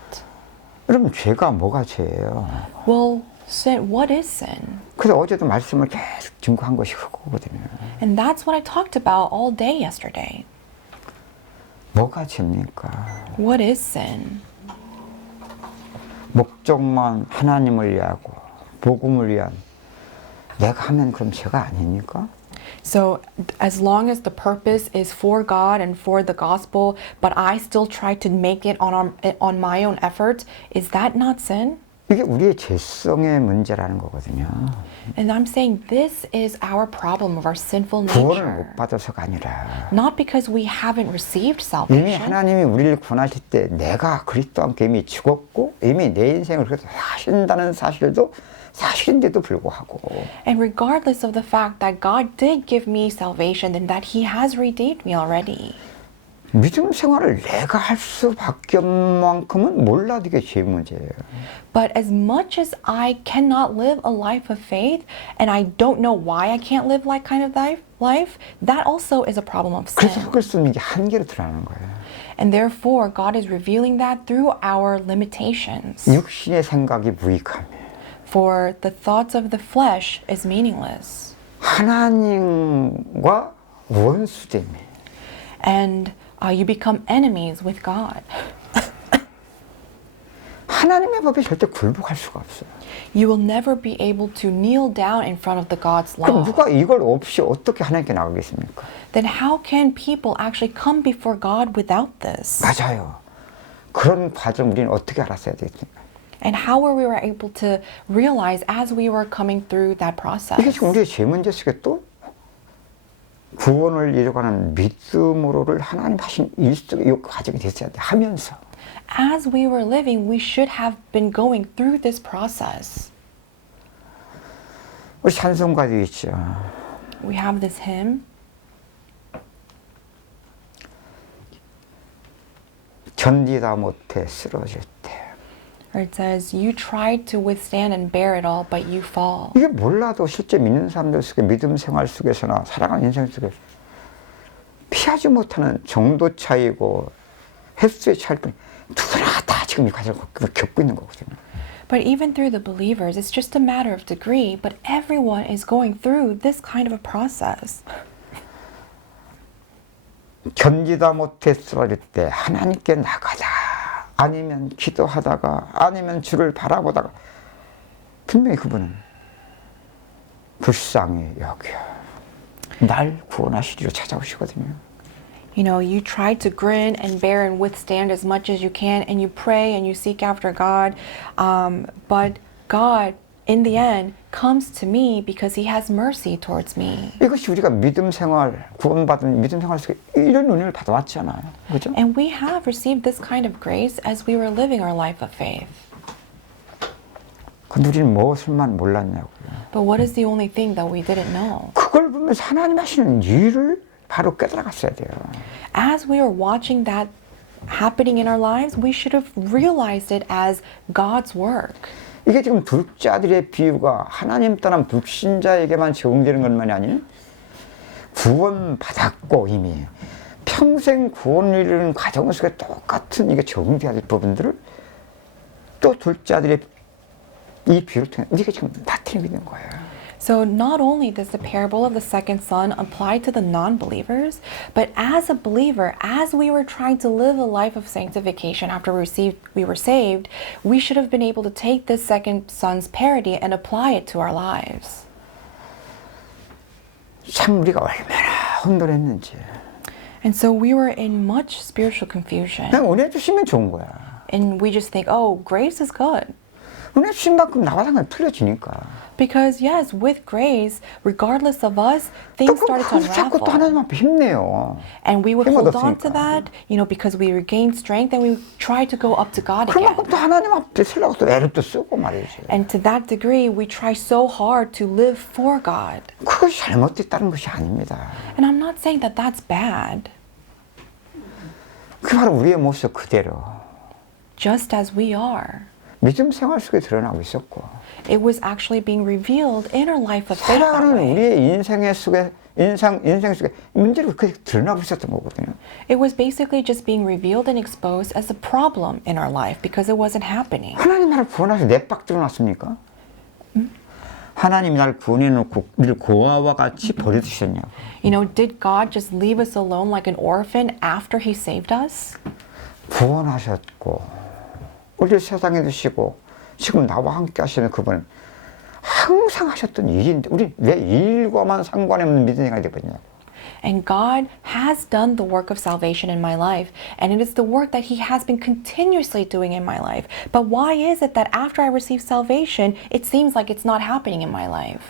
여러분 죄가 뭐가 죄예요? Well, sin, what is sin? 그래서 어제도 말씀을 계속 증거한 것이 그거거든요. And that's what I talked about all day yesterday. 뭐가 죄입니까? What is sin? 목적만 하나님을 위하고 복음을 위한 내가 하면 그럼 죄가 아닙니까? So as long as the purpose is for God and for the gospel, but I still try to make it on my own effort, is that not sin? 이게 우리의 죄성의 문제라는 거거든요. And I'm saying this is our problem of our sinful 구원을 nature. 못 받아서가 아니라 Not because we haven't received 이미 salvation, 하나님이 우리를 구원하실 때 내가 그리스도와 함께 이미 죽었고 이미 내 인생을 그래서 사신다는 사실도 사실인데도 불구하고 and regardless of the fact that God did give me salvation and that He has redeemed me already. 믿음 생활을 내가 할 수밖에 없는 만큼은 몰라도 이게 죄 문제예요. But as much as I cannot live a life of faith, and I don't know why I can't live like kind of life, that also is a problem of 그래서 sin. 그럴 수 있는 게 한계로 드러나는 거예요. And therefore, God is revealing that through our limitations. 육신의 생각이 무익함이에요. For the thoughts of the flesh is meaningless. 하나님과 원수됨이에요. And you become enemies with God. 하나님의 법에 절대 굴복할 수가 없어요. You will never be able to kneel down in front of the God's 그럼 law. 누가 이걸 없이 어떻게 하나님께 나가겠습니까? Then how can people actually come before God without this? 맞아요. 그런 과정 우리는 어떻게 알았어야 되겠습니까? And how were we able to realize as we were coming through that process? 이게 지금 우리의 죄 문제 속에 또 구원을 이루어가는 믿음으로를 하나님 하신 일 속에 이 과정이 됐어야 돼 하면서 As we were living, we should have been going through this process. 우리 찬송가도 있죠. We have this hymn. 견디다 못해 쓰러질 때 Where it says, you tried to withstand and bear it all, but you fall. 이게 몰라도 실제 믿는 사람들 속에 믿음 생활 속에서나 살아가는 인생 속에 피하지 못하는 정도 차이고 횟수의 차이일 뿐 누구나 다 지금 이 과정을 겪고 있는 거거든요. But even through the believers, it's just a matter of degree, but everyone is going through this kind of a process. 견디다 못해 쓰러질 때 하나님께 나가자 아니면 기도하다가 아니면 주를 바라보다가 분명히 그분은 불쌍히 여겨 날 구원하시리로 찾아오시거든요. You know, you try to grin and bear and withstand as much as you can, and you pray and you seek after God, but God, in the end, comes to me because He has mercy towards me. 이것이 우리가 믿음 생활, 구원받은 믿음 생활 속에 이런 은혜를 받아왔잖아요. 그죠? And we have received this kind of grace as we were living our life of faith. 근데 우리는 무엇을만 몰랐냐고요. But what is the only thing that we didn't know? 그걸 보면서 하나님 하시는 일을 바로 깨달아갔어야 돼요. As we were watching that happening in our lives, we should have realized it as God's work. 이게 지금 둘째 아들의 비유가 하나님 떠난 불신자에게만 적용되는 것만이 아니라 구원받았고 이미 평생 구원을 이루는 과정 속에 똑같은 이게 적용돼야 될 부분들을 또 둘째 아들의 이 비유를 통해 이게 지금 나타내고 있는 거예요. So not only does the parable of the second son apply to the non-believers, but as a believer, as we were trying to live a life of sanctification after we were saved, we should have been able to take this second son's parody and apply it to our lives. 참 우리가 얼마나 혼돈했는지. And so we were in much spiritual confusion. 그냥 은혜 주시면 좋은 거야. And we just think, oh, grace is good. 은혜 주신 만큼 나와 상관 틀려지니까. Because yes, with grace, regardless of us, 또 things started to 그걸 자꾸 또 unravel. 하나님 앞에 힘내요. And we would 힘 hold on to 얻었으니까. that, you know, because we regained strength and we try to go up to God 그만큼 again. 또 하나님 앞에 쓰려고 또 애를 또 쓰고 말이지. And to that degree, we try so hard to live for God. 그것이 잘못됐다는 것이 아닙니다. And I'm not saying that that's bad. 그 바로 우리의 모습 그대로 Just as we are. 믿음 생활 속에 드러나고 있었고 It was actually being revealed in our life of faith that 살아가는 way. 우리의 인생 속에 문제를 그렇게 드러나고 있었던 거거든요. It was basically just being revealed and exposed as a problem in our life because it wasn't happening. 하나님 나를 구원해서 내빡 드러났습니까? 하나님 나를 구원해 놓고 우리를 고아와 같이 버려두셨냐고. You know, did God just leave us alone like an orphan after He saved us? 구원하셨고 우리를 세상에 두시고 지금 나와 함께 하시는 그분 항상 하셨던 일인데 우리 왜 일과만 상관없는 믿음이 되버렸냐고. And God has done the work of salvation in my life, and it is the work that He has been continuously doing in my life. But why is it that after I receive salvation, it seems like it's not happening in my life?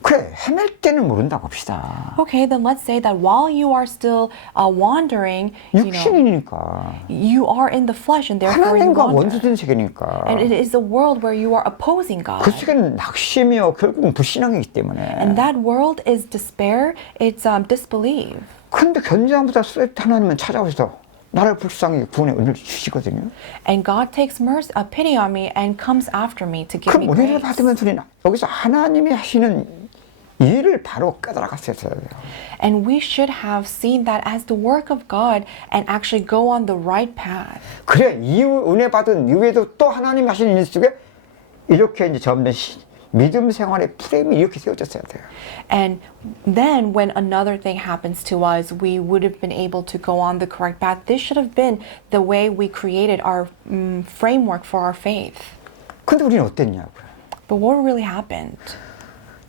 그래, 헤맬 때는 모른다고 합시다. Okay, then let's say that while you are still wandering, 육신이니까. you are in the flesh, and therefore you 하나님과 wander. 원수된 세계니까. And it is a world where you are opposing God. 그 속에는 낙심이요, 결국은 불신앙이기 때문에. And that world is despair, it's disbelief. 근데 견장보다 쓰레기 하나님은 찾아오셔서 나를 불쌍히 구원의 은혜를 주시거든요. And God takes mercy, pity on me and comes after me to give me 그럼 은혜를 grace. 받으면서 우리는 여기서 하나님이 하시는 일을 바로 깨달아갔어야 돼요. And we should have seen that as the work of God and actually go on the right path. 그래, 이후 은혜 받은 이후에도 또 하나님 하시는 일 속에 이렇게 이제 점점 믿음 생활의 프레임이 이렇게 세워졌어야 돼요. And then when another thing happens to us, we would have been able to go on the correct path. This should have been the way we created our framework for our faith. 근데 우리는 어땠냐고요. But what really happened?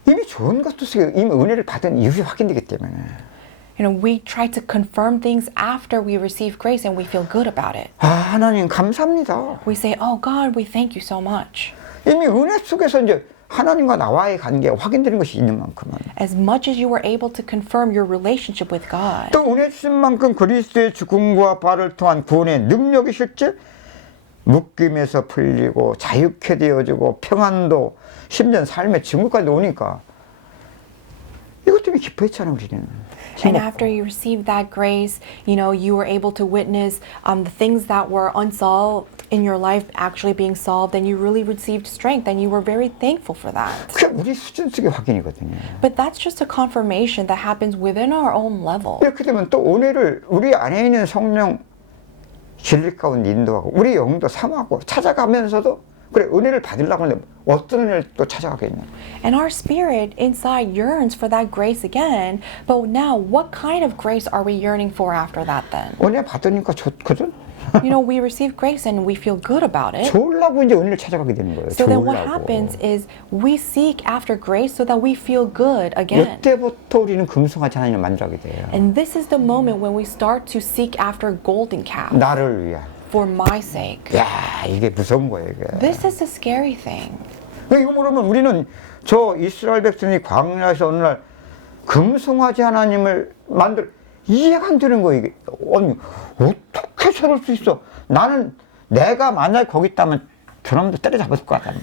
이미 좋은 것도 이미 은혜를 받은 이후에 확인되기 때문에. You know, we try to confirm things after we receive grace and we feel good about it. 아, 하나님 감사합니다. We say, oh God, we thank you so much. 이미 은혜 속에서 이제 하나님과 나와의 관계가 확인되는 것이 있는 만큼은. As much as you were able to confirm your relationship with God. 또 은혜 주신 만큼 그리스도의 죽음과 부활을 통한 구원의 능력이 실제 묶임에서 풀리고 자유케 되어지고 평안도 심지어 삶의 증거까지 오니까 이것 때문에 기뻐했잖아 우리는. And after you received that grace, you know, you were able to witness the things that were unsolved in your life actually being solved, and you really received strength, and you were very thankful for that. 그게 우리 수준 속의 확인이거든요. But that's just a confirmation that happens within our own level. 이렇게 되면 또 은혜를 우리 안에 있는 성령 진리 가운데 인도하고 우리 영도 삼하고 찾아가면서도 그래 은혜를 받으려고 하는데 어떤 은혜를 또 찾아가겠냐. And our spirit inside yearns for that grace again, but now what kind of grace are we yearning for after that then? 은혜 받으니까 좋거든. You know, we receive grace and we feel good about it. 좋으려고 이제 은혜를 찾아가게 되는 거예요. So then what 좋으려고. happens is we seek after grace so that we feel good again. 이때부터 우리는 금송아지 하나님을 만들게 돼요. And this is the moment when we start to seek after golden calf 나를 위한. for my sake. 야 이게 무서운 거예요 이게. This is a scary thing. 이거 모르면 우리는 저 이스라엘 백성이 광야에서 어느 날 금송아지 하나님을 이해가 안 되는 거예요 이게. 아니 어떻게 저럴 수 있어. 나는 내가 만약에 거기 있다면 저놈도 때려잡았을 것 같다.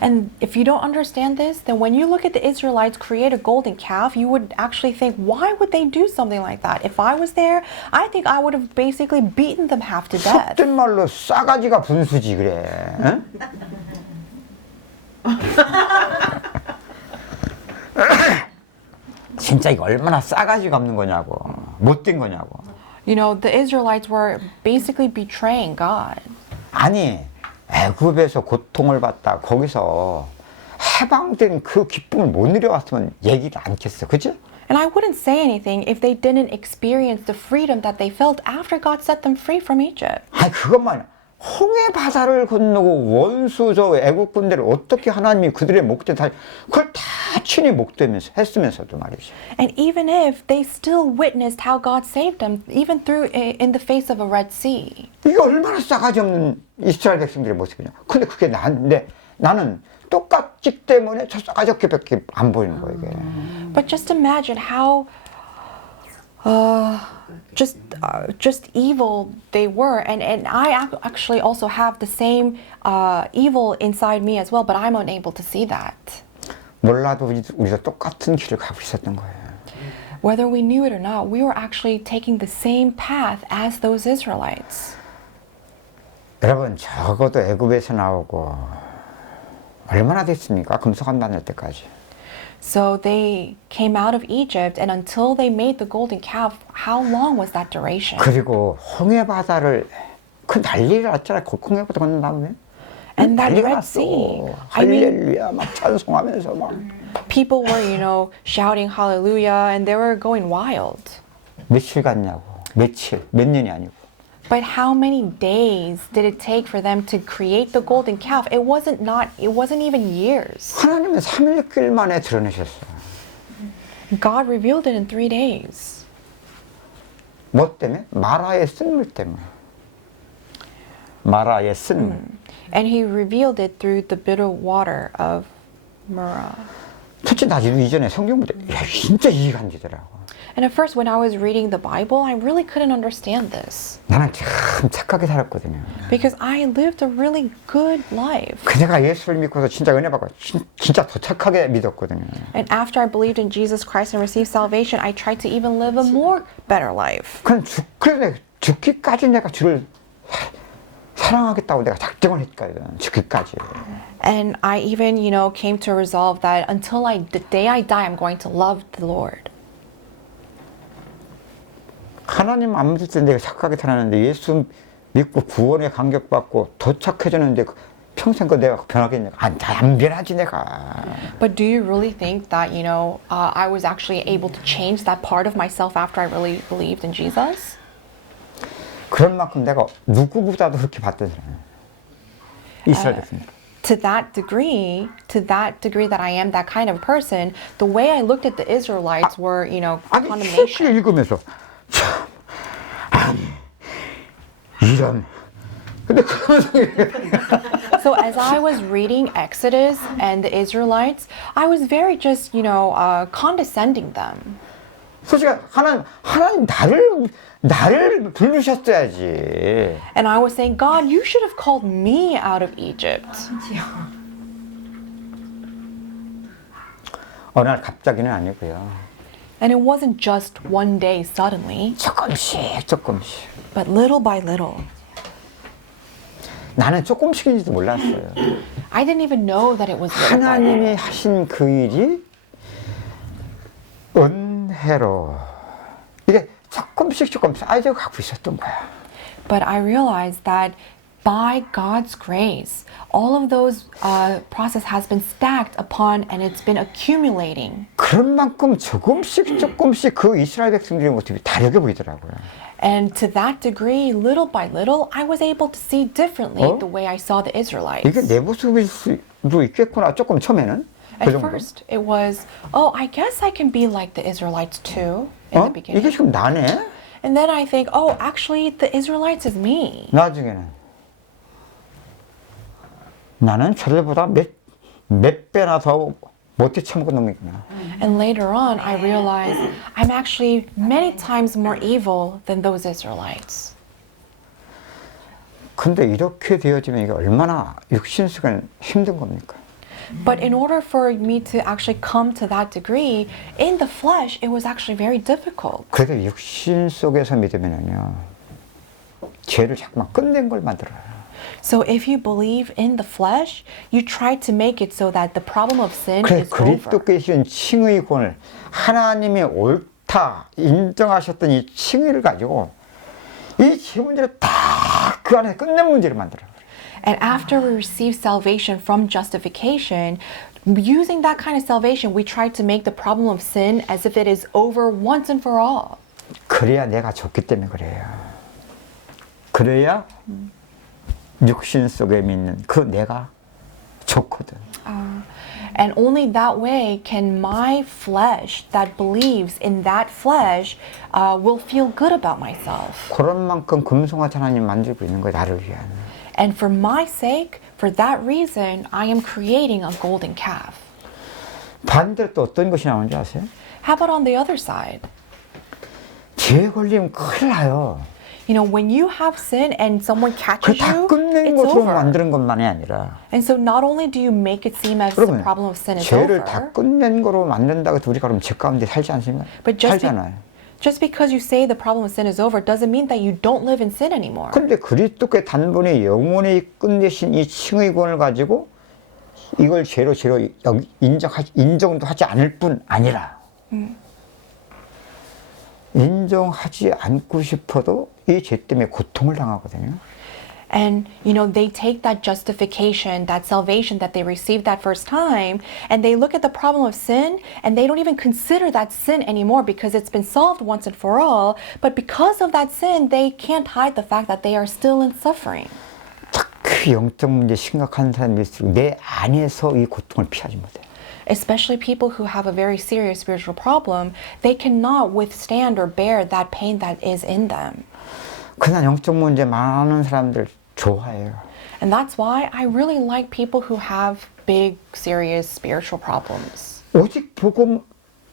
And if you don't understand this, then when you look at the Israelites create a golden calf, you would actually think, why would they do something like that? If I was there, I think I would have basically beaten them half to death. 속된 말로 싸가지가 분수지 그래. 응? 진짜 이거 얼마나 싸가지가 없는 거냐고. 못된 거냐고. You know, the Israelites were basically betraying God. 아니 애굽에서 고통을 받다 거기서 해방된 그 기쁨을 못 누려왔으면 얘기를 않겠어, 그치? And I wouldn't say anything if they didn't experience the freedom that they felt after God set them free from Egypt. 아니 그것만 홍해 바다를 건너고 원수 저 애국 군대를 어떻게 하나님이 그들의 목대 다 그걸 다 친히 목대면서 했으면서도 말이지. And even if they still witnessed how God saved them, even through in the face of a Red Sea. 이게 얼마나 싸가지 없는 이스라엘 백성들의 모습이냐. 근데 그게 나는 똑같기 때문에 저 싸가지 없게밖에 안 보이는 거야 이게. But just imagine how just evil they were, and I actually also have the same evil inside me as well, but I'm unable to see that. 몰라도 우리가 똑같은 길을 가고 있었던 거예요. Whether we knew it or not, we were actually taking the same path as those Israelites. 여러분 적어도 애굽에서 나오고 얼마나 됐습니까? 금속한 만날 때까지. So they came out of Egypt, and until they made the golden calf, how long was that duration? 그리고 홍해 바다를 그 난리가 났잖아요. 홍해 바다 건넌 다음에. And that 난리가 Red 났어. Sea. I mean, 할렐루야 막 찬송하면서 막. people were, you know, shouting hallelujah, and they were going wild. 며칠 갔냐고. 며칠, 몇 년이 아니고. But how many days did it take for them to create the golden calf? It wasn't even years. 하나님은 3일길 만에 드러내셨어요. God revealed it in 3 days. 뭐 때문에? 마라의 쓴물 때문에. 마라의 쓴물. And he revealed it through the bitter water of Marah. 솔직히 나 이전에 성경 보다 야, 진짜 이해가 안 되더라고. And at first when I was reading the Bible, I really couldn't understand this. 나는 참 착하게 살았거든요. Because I lived a really good life. 그제가 예수를 믿고서 진짜 은혜 받고 진짜 더 착하게 믿었거든요. And after I believed in Jesus Christ and received salvation, I tried to even live a more better life. 그래서 죽기까지 내가 주를 사랑하겠다고 내가 작정을 했거든. 죽기까지. And I even, came to resolve that until the day I die, I'm going to love the Lord. 하나님 안 믿을 때 내가 착하게 살았는데 예수 믿고 구원에 감격받고 더 착해졌는데 평생 그 내가 변하겠냐? 안 변하지 내가. But do you really think that, I was actually able to change that part of myself after I really believed in Jesus? 그런 만큼 내가 누구보다도 그렇게 봤던 사람이에요. 이스라엘 백성들. To that degree that I am that kind of person, the way I looked at the Israelites were, 아니 condemnation. 시를 읽으면서 참 아니 이런 근데 그러면서 So as I was reading Exodus and the Israelites, I was very just, condescending them. 솔직히 하나님 나를 부르셨어야지. And I was saying, God, you should have called me out of Egypt. 어느 날 갑자기는 아니고요. And it wasn't just one day suddenly, 조금씩 but little by little. 나는 조금씩인지도 몰랐어요. I didn't even know that it was little by little. 하나님이 하신 그 일이 은혜로 이게 조금씩 쌓여져 가고 있었던 거야. But I realized that by God's grace, all of those process has been stacked upon and it's been accumulating. 그런 만큼 조금씩 그 이스라엘 백성들의 모습이 다르게 보이더라고요. And to that degree, little by little, I was able to see differently the way I saw the Israelites. 이게 내 모습일 수도 있겠구나. 조금 처음에는 그 At 정도. first, it was, I guess I can be like the Israelites too, in the 이게 beginning. 지금 나네. And then I think, actually, the Israelites is me. 나중에는 나는 저들보다 몇 배나 더 못해 처먹은 놈이구나. And later on, I realized I'm actually many times more evil than those Israelites. 근데 이렇게 되어지면 이게 얼마나 육신 속은 힘든 겁니까? But in order for me to actually come to that degree, in the flesh, it was actually very difficult. 그래도 육신 속에서 믿으면요, 죄를 자꾸만 끝낸 걸 만들어요. So if you believe in the flesh, you try to make it so that the problem of sin 그래 is over. 그리스도께 주신 칭의 권을 하나님이 옳다 인정하셨던 이 칭의를 가지고 이 죄 문제를 다 그 안에 끝낸 문제를 만들어요. And after we receive salvation from justification, using that kind of salvation, we try to make the problem of sin as if it is over once and for all. 그래야 내가 좋기 때문에 그래요. 그래야 육신 속에 믿는 그 내가 좋거든. And only that way can my flesh that believes in that flesh will feel good about myself. 그런 만큼 금송아지 하나님 만들고 있는 거예요. 나를 위한. And for my sake, for that reason, I am creating a golden calf. 반대로 또 어떤 것이 나오는지 아세요? How about on the other side? 죄에 걸리면 큰일 나요. When you have sin and someone 그 catches 다 you, 끝낸 it's 것으로 over. 만드는 것만이 아니라 And so not only do you make it seem as the 여러분 problem of sin is 죄를 다 over, 끝낸 거로 만든다고 해서 우리가 그럼 죄 가운데 살지 않습니까? but 살잖아요. just because you say the problem of sin is over doesn't mean that you don't live in sin anymore. 그런데 그리스도께 단번에 영원히 끝내신 이 칭의권을 가지고 이걸 죄로 인정도 하지 않을 뿐 아니라 인정하지 않고 싶어도 이 죄 때문에 고통을 당하거든요. And, you know, they take that justification, that salvation that they received that first time, and they look at the problem of sin, and they don't even consider that sin anymore because it's been solved once and for all. But because of that sin, they can't hide the fact that they are still in suffering. 특히 영적 문제 심각한 사람일수록 내 안에서 이 고통을 피하지 못해. Especially people who have a very serious spiritual problem, they cannot withstand or bear that pain that is in them. 그냥 영적 문제 많은 사람들 좋아해요. And that's why I really like people who have big, serious spiritual problems. 오직 복음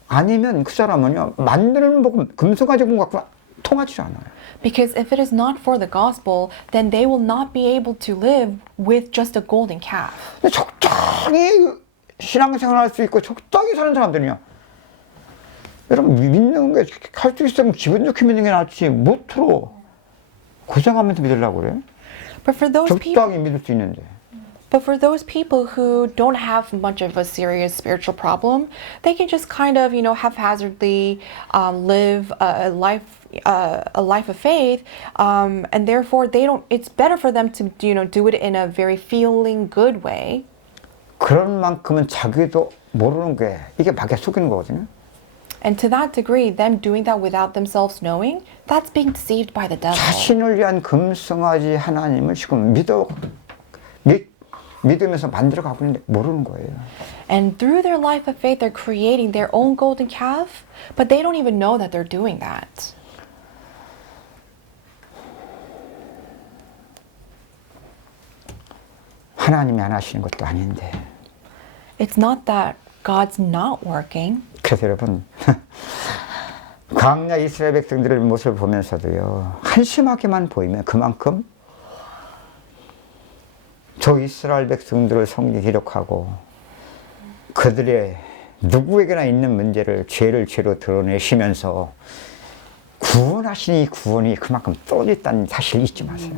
아니면 그 사람은요, 만드는 복음, 금수가지 복음 갖고 통하지 않아요. Because if it is not for the gospel, then they will not be able to live with just a golden calf. 근데 적당히 신앙생활 할 수 있고 적당히 사는 사람들은요, 여러분 믿는 게 할 수 있으면 기분 좋게 믿는 게 낫지 못으로 고생하면서 믿으려고 그래. But for those 적당히 믿을 수 있는데. But for those people who don't have much of a serious spiritual problem, they can just kind of, you know, haphazardly live a life of faith, and therefore they don't. It's better for them to, you know, do it in a very feeling good way. 그런 만큼은 자기도 모르는 게 이게 마귀가 속이는 거거든요. And to that degree, them doing that without themselves knowing, that's being deceived by the devil. 자신을 위한 금성아지 하나님을 지금 믿으면서 만들어 가고 있는데 모르는 거예요. And through their life of faith, they're creating their own golden calf, but they don't even know that they're doing that. 하나님이 안 하시는 것도 아닌데. It's not that God's not working. 그래서 여러분, 광야 이스라엘 백성들의 모습을 보면서도요, 한심하게만 보이면 그만큼 저 이스라엘 백성들을 성경에 기록하고 그들의 누구에게나 있는 문제를 죄를 죄로 드러내시면서 구원하신 이 구원이 그만큼 떨어졌다는 사실을 잊지 마세요.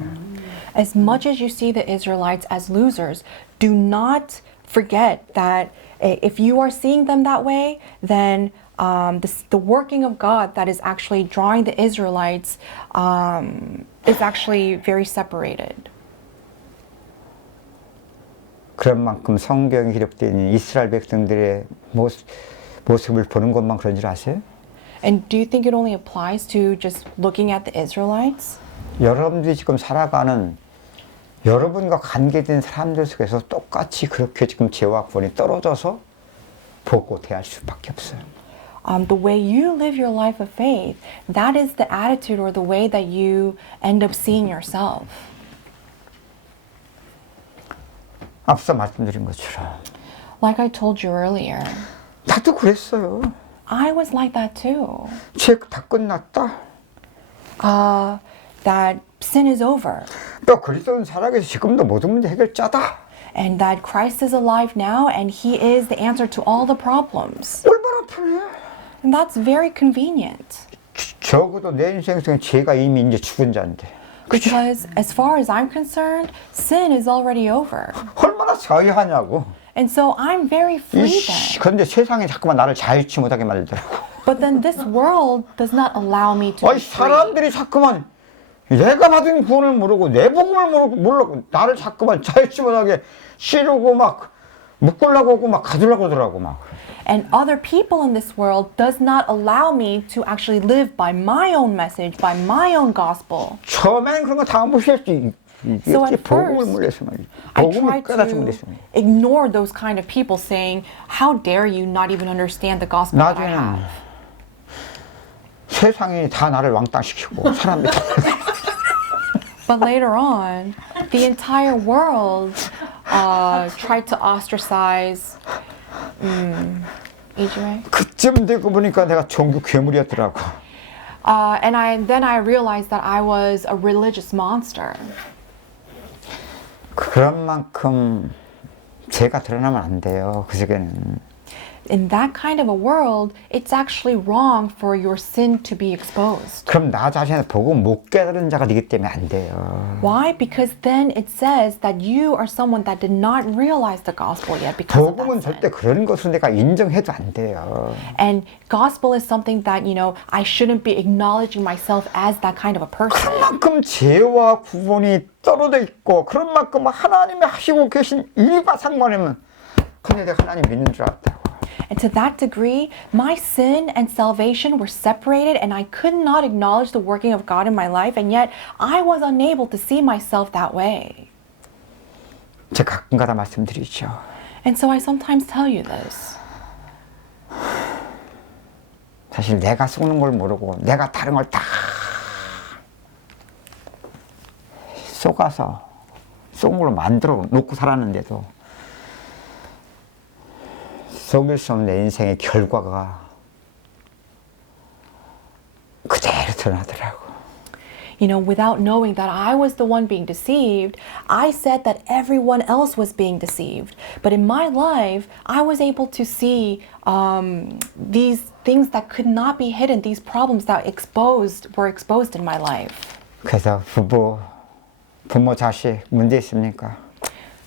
As much as you see the Israelites as losers, do not forget that if you are seeing them that way, then the working of God that is actually drawing the Israelites is actually very separated. 그런 만큼 성경에 기록되어 있는 이스라엘 백성들의 모습을 보는 것만 그런 줄 아세요? And do you think it only applies to just looking at the Israelites? 여러분들이 지금 살아가는 여러분과 관계된 사람들 속에서 똑같이 그렇게 지금 죄와 구원이 떨어져서 보고 대할 수밖에 없어요. The way you live your life of faith, that is the attitude or the way that you end up seeing yourself. 앞서 말씀드린 것처럼 Like I told you earlier, 나도 그랬어요. I was like that too. 죄 다 끝났다. That sin is over. 또 그리스도는 살아계셔 지금도 모든 문제 해결자다. And that Christ is alive now and he is the answer to all the problems. 얼마나 편해. And that's very convenient. 적어도 내 인생 속에 죄가 이미 이제 죽은 자인데. Because as far as I'm concerned, sin is already over. 얼마나 자유하냐고. And so I'm very free then. 그런데 세상에 자꾸만 나를 자유치 못하게 만들더라고. But then this world does not allow me to be 아니 free. 사람들이 자꾸만 내가 받은 구원을 모르고 내 복음을 모르고 나를 자꾸만 자유치 못하게 씨르고 막 묶으려고 하고 막 가두려고 하더라고 막. And other people in this world does not allow me to actually live by my own message, by my own gospel. 처음엔 그런 거 다 무시했지. So at 복음을 first, 몰라서 말이야. I 복음을 tried 깨닫지 to 못했어. ignore those kind of people saying, how dare you not even understand the gospel that I 나중에는 have. 세상이 다 나를 왕따시키고 사람들이 But later on, the entire world tried to ostracize Israel. 그쯤 되고 보니까 내가 종교 괴물이었더라고. And then I realized that I was a religious monster. 그런 만큼 죄가 드러나면 안 돼요. 그 속에는. In that kind of a world, it's actually wrong for your sin to be exposed. 그럼 나 자신을 보고 못 깨달은 자가 되기 때문에 안 돼요. Why? Because then it says that you are someone that did not realize the gospel yet because of 복음은 that sin. 절대 그런 것을 내가 인정해도 안 돼요. And gospel is something that, I shouldn't be acknowledging myself as that kind of a person. 그만큼 죄와 구원이 떨어져 있고 그런 만큼 하나님이 하시고 계신 일과 상관하면 근데 내가 하나님 믿는 줄 알았다고. And to that degree, my sin and salvation were separated, and I could not acknowledge the working of God in my life, and yet I was unable to see myself that way. 제가 가끔가다 말씀드리죠. And so I sometimes tell you this. 사실 내가 속는 걸 모르고 내가 다른 걸 다 속아서 속은 걸로 만들어 놓고 살았는데도 속일 수 없는 내 인생의 결과가 그대로 드러나더라고. Without knowing that I was the one being deceived, I said that everyone else was being deceived. But in my life, I was able to see these things that could not be hidden, these problems that were exposed in my life. 그래서 부모 자식 문제 있습니까?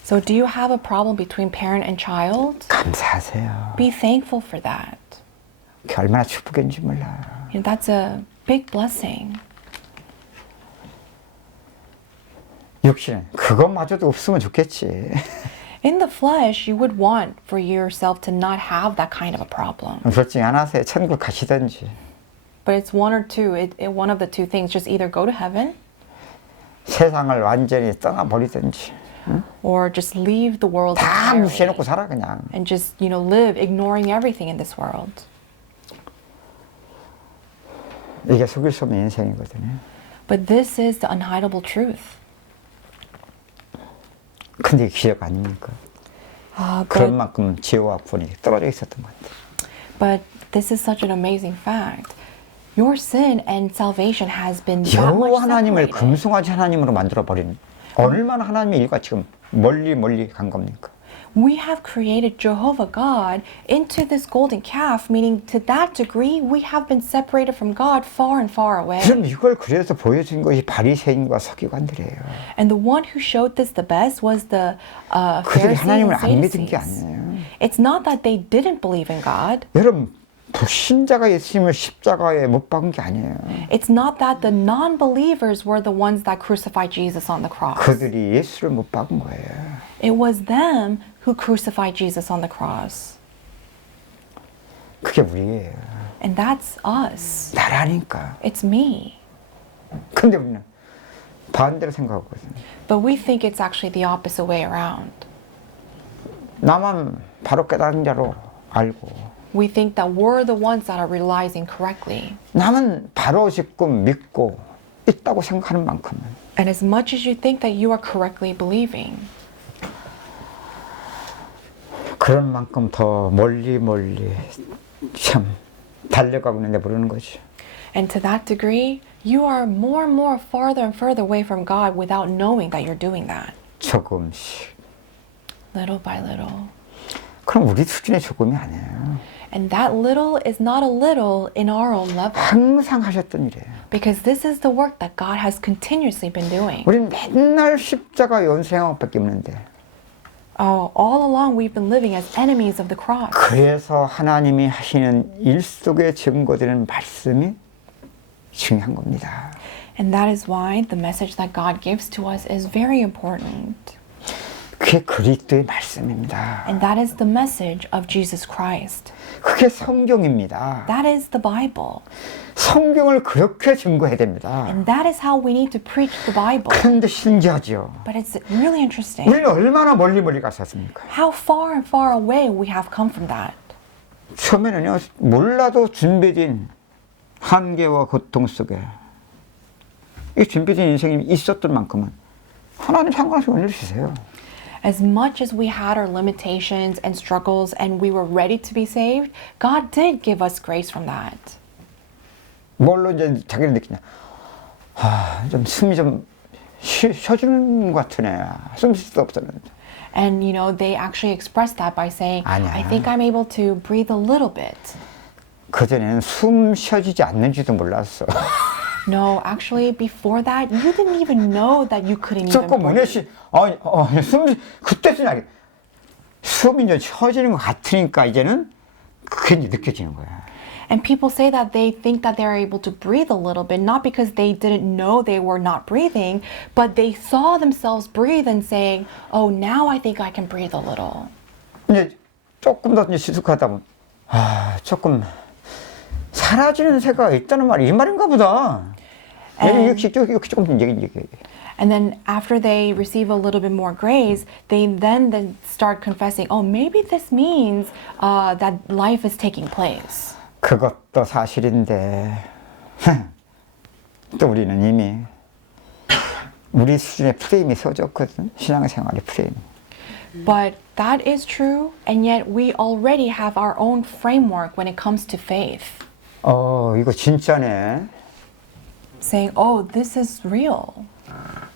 So do you have a problem between parent and child? 감사하세요. Be thankful for that. 그게 얼마나 축복인지 몰라요. That's a big blessing. 육신 그것마저도 없으면 좋겠지. In the flesh, you would want for yourself to not have that kind of a problem. 둘 중에 하나세요. 천국 가시든지 But it's one or two. One of the two things. Just either go to heaven 세상을 완전히 떠나버리든지 or just leave the world 다 entirely 무시해놓고 살아 그냥. and just, live ignoring everything in this world. 이게 속일 수 없는 인생이거든요. But this is the unhideable truth. 근데 기억 아닙니까? 그런 만큼 지혜와 구원이 떨어져 있었던 것 같아요. But this is such an amazing fact. Your sin and salvation has been that much 여호와 하나님을 separated. 금송아지 하나님으로 만들어버린 얼마나 하나님의 일과 지금 멀리 간 겁니까? We have created Jehovah God into this golden calf, meaning to that degree we have been separated from God far and far away. 그럼 이걸 그래서 보여준 것이 바리새인과 서기관들이에요. And the one who showed this the best was the 그들이 Pharisees 하나님을 and 안 믿은 게 Sadducees. 아니에요. It's not that they didn't believe in God. 여러분 불신자가 예수님을 십자가에 못 박은 게 아니에요. It's not that the non-believers were the ones that crucified Jesus on the cross. 그들이 예수를 못 박은 거예요. It was them who crucified Jesus on the cross. 그게 우리예요. And that's us. 나라니까. It's me. 근데 우리는 반대로 생각하거든요. But we think it's actually the opposite way around. 나만 바로 깨달은 자로 알고 We think that we're the ones that are realizing correctly. 나는 바로 짓고 믿고 있다고 생각하는 만큼은 And as much as you think that you are correctly believing, 그런 만큼 더 멀리 참 달려가고 있는데 모르는 거죠. and to that degree, you are more and more farther and further away from God without knowing that you're doing that. 조금씩. Little by little. 그럼 우리 수준의 조금이 아니에요. And that little is not a little in our own level. 항상 하셨던 일이에요. Because this is the work that God has continuously been doing. 우리는 맨날 십자가 연생학밖에 없는데 All along we've been living as enemies of the cross. 그래서 하나님이 하시는 일 속에 증거되는 말씀이 중요한 겁니다. And that is why the message that God gives to us is very important. 그게 그리스도의 말씀입니다. And that is the message of Jesus Christ. 그게 성경입니다. That is the Bible. 성경을 그렇게 증거해야 됩니다. And that is how we need to preach the Bible. 그런데 신기하죠. But it's really interesting 우리는 얼마나 멀리 갔었습니까? how far and far away we have come from that. 처음에는요, 몰라도 준비된 한계와 고통 속에 이 준비된 인생이 있었던 만큼은 하나님 상관없이 은혜를 주세요. As much as we had our limitations and struggles and we were ready to be saved, God did give us grace from that. 뭘로 이제 자기를 느끼냐? 좀 숨이 좀 쉬어주는 것 같으네. 숨 쉴 수 없었는데. And you know, they actually express that by saying, 아니야. I think I'm able to breathe a little bit. 그전에는 숨 쉬어지지 않는지도 몰랐어. No, actually, before that, you didn't even know that you couldn't even 조금 은혜 breathe. 씨, 숨 그때쯤 알게 숨이 이제 쉬어지는 것 같으니까 이제는 그게 이제 느껴지는 거야. And people say that they think that they're able to breathe a little bit, not because they didn't know they were not breathing, but they saw themselves breathe and saying, oh, now I think I can breathe a little. 이제 조금 더 이제 시숙하다 보면 조금 사라지는 새가 있다는 말이 이 말인가 보다. 이렇게 조금 얘기. And then after they receive a little bit more grace, they then start confessing, oh, maybe this means that life is taking place. 그것도 사실인데 또 우리는 이미 우리 수준의 프레임이 서졌거든. 신앙생활의 프레임. But that is true, and yet we already have our own framework when it comes to faith. 이거 진짜네. Saying, oh, this is real.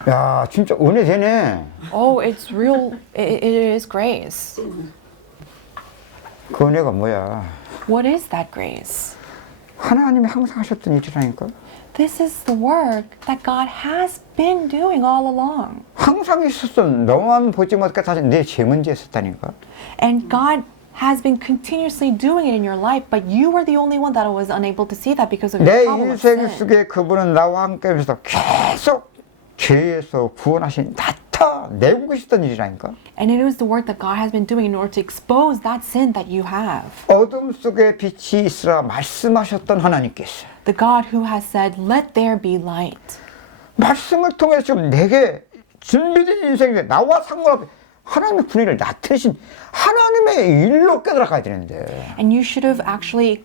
야, 진짜 은혜 되네. Oh, it's real. It is grace. 그 은혜가 뭐야? What is that grace? 하나님이 항상 하셨던 일이라니까. This is the work that God has been doing all along. 항상 있었던 너만 보지 못해 사실 내 죄 문제 있었다니까. And God has been continuously doing it in your life, but you were the only one that was unable to see that because of your 내 problem of 인생 sin. 속에 그분은 나와 함께 하면서 계속 죄에서 구원하신 나타내고 계셨던 일이라니까. And it was the work that God has been doing in order to expose that sin that you have. 어둠 속에 빛이 있으라 말씀하셨던 하나님께서 The God who has said, let there be light. 말씀을 통해서 좀 내게 준비된 인생에 나와 상관없이 하나님의 분위기를 나타내신 하나님의 일로 깨달아가야 되는데. And you should have actually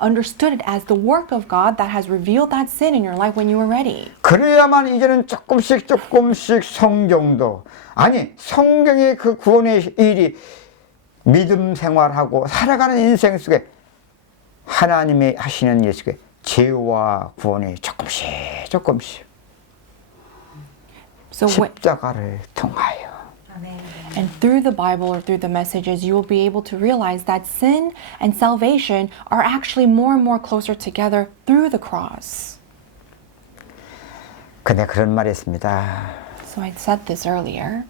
understood it as the work of God that has revealed that sin in your life when you were ready. 그래야만 이제는 조금씩 성경도 아니 성경의 그 구원의 일이 믿음 생활하고 살아가는 인생 속에 하나님이 하시는 일 속에 죄와 구원이 조금씩 So 십자가를 통하여 and through the Bible or through the messages, you will be able to realize that sin and salvation are actually more and more closer together through the cross. 근데 그런 말이 있습니다. So I said this earlier.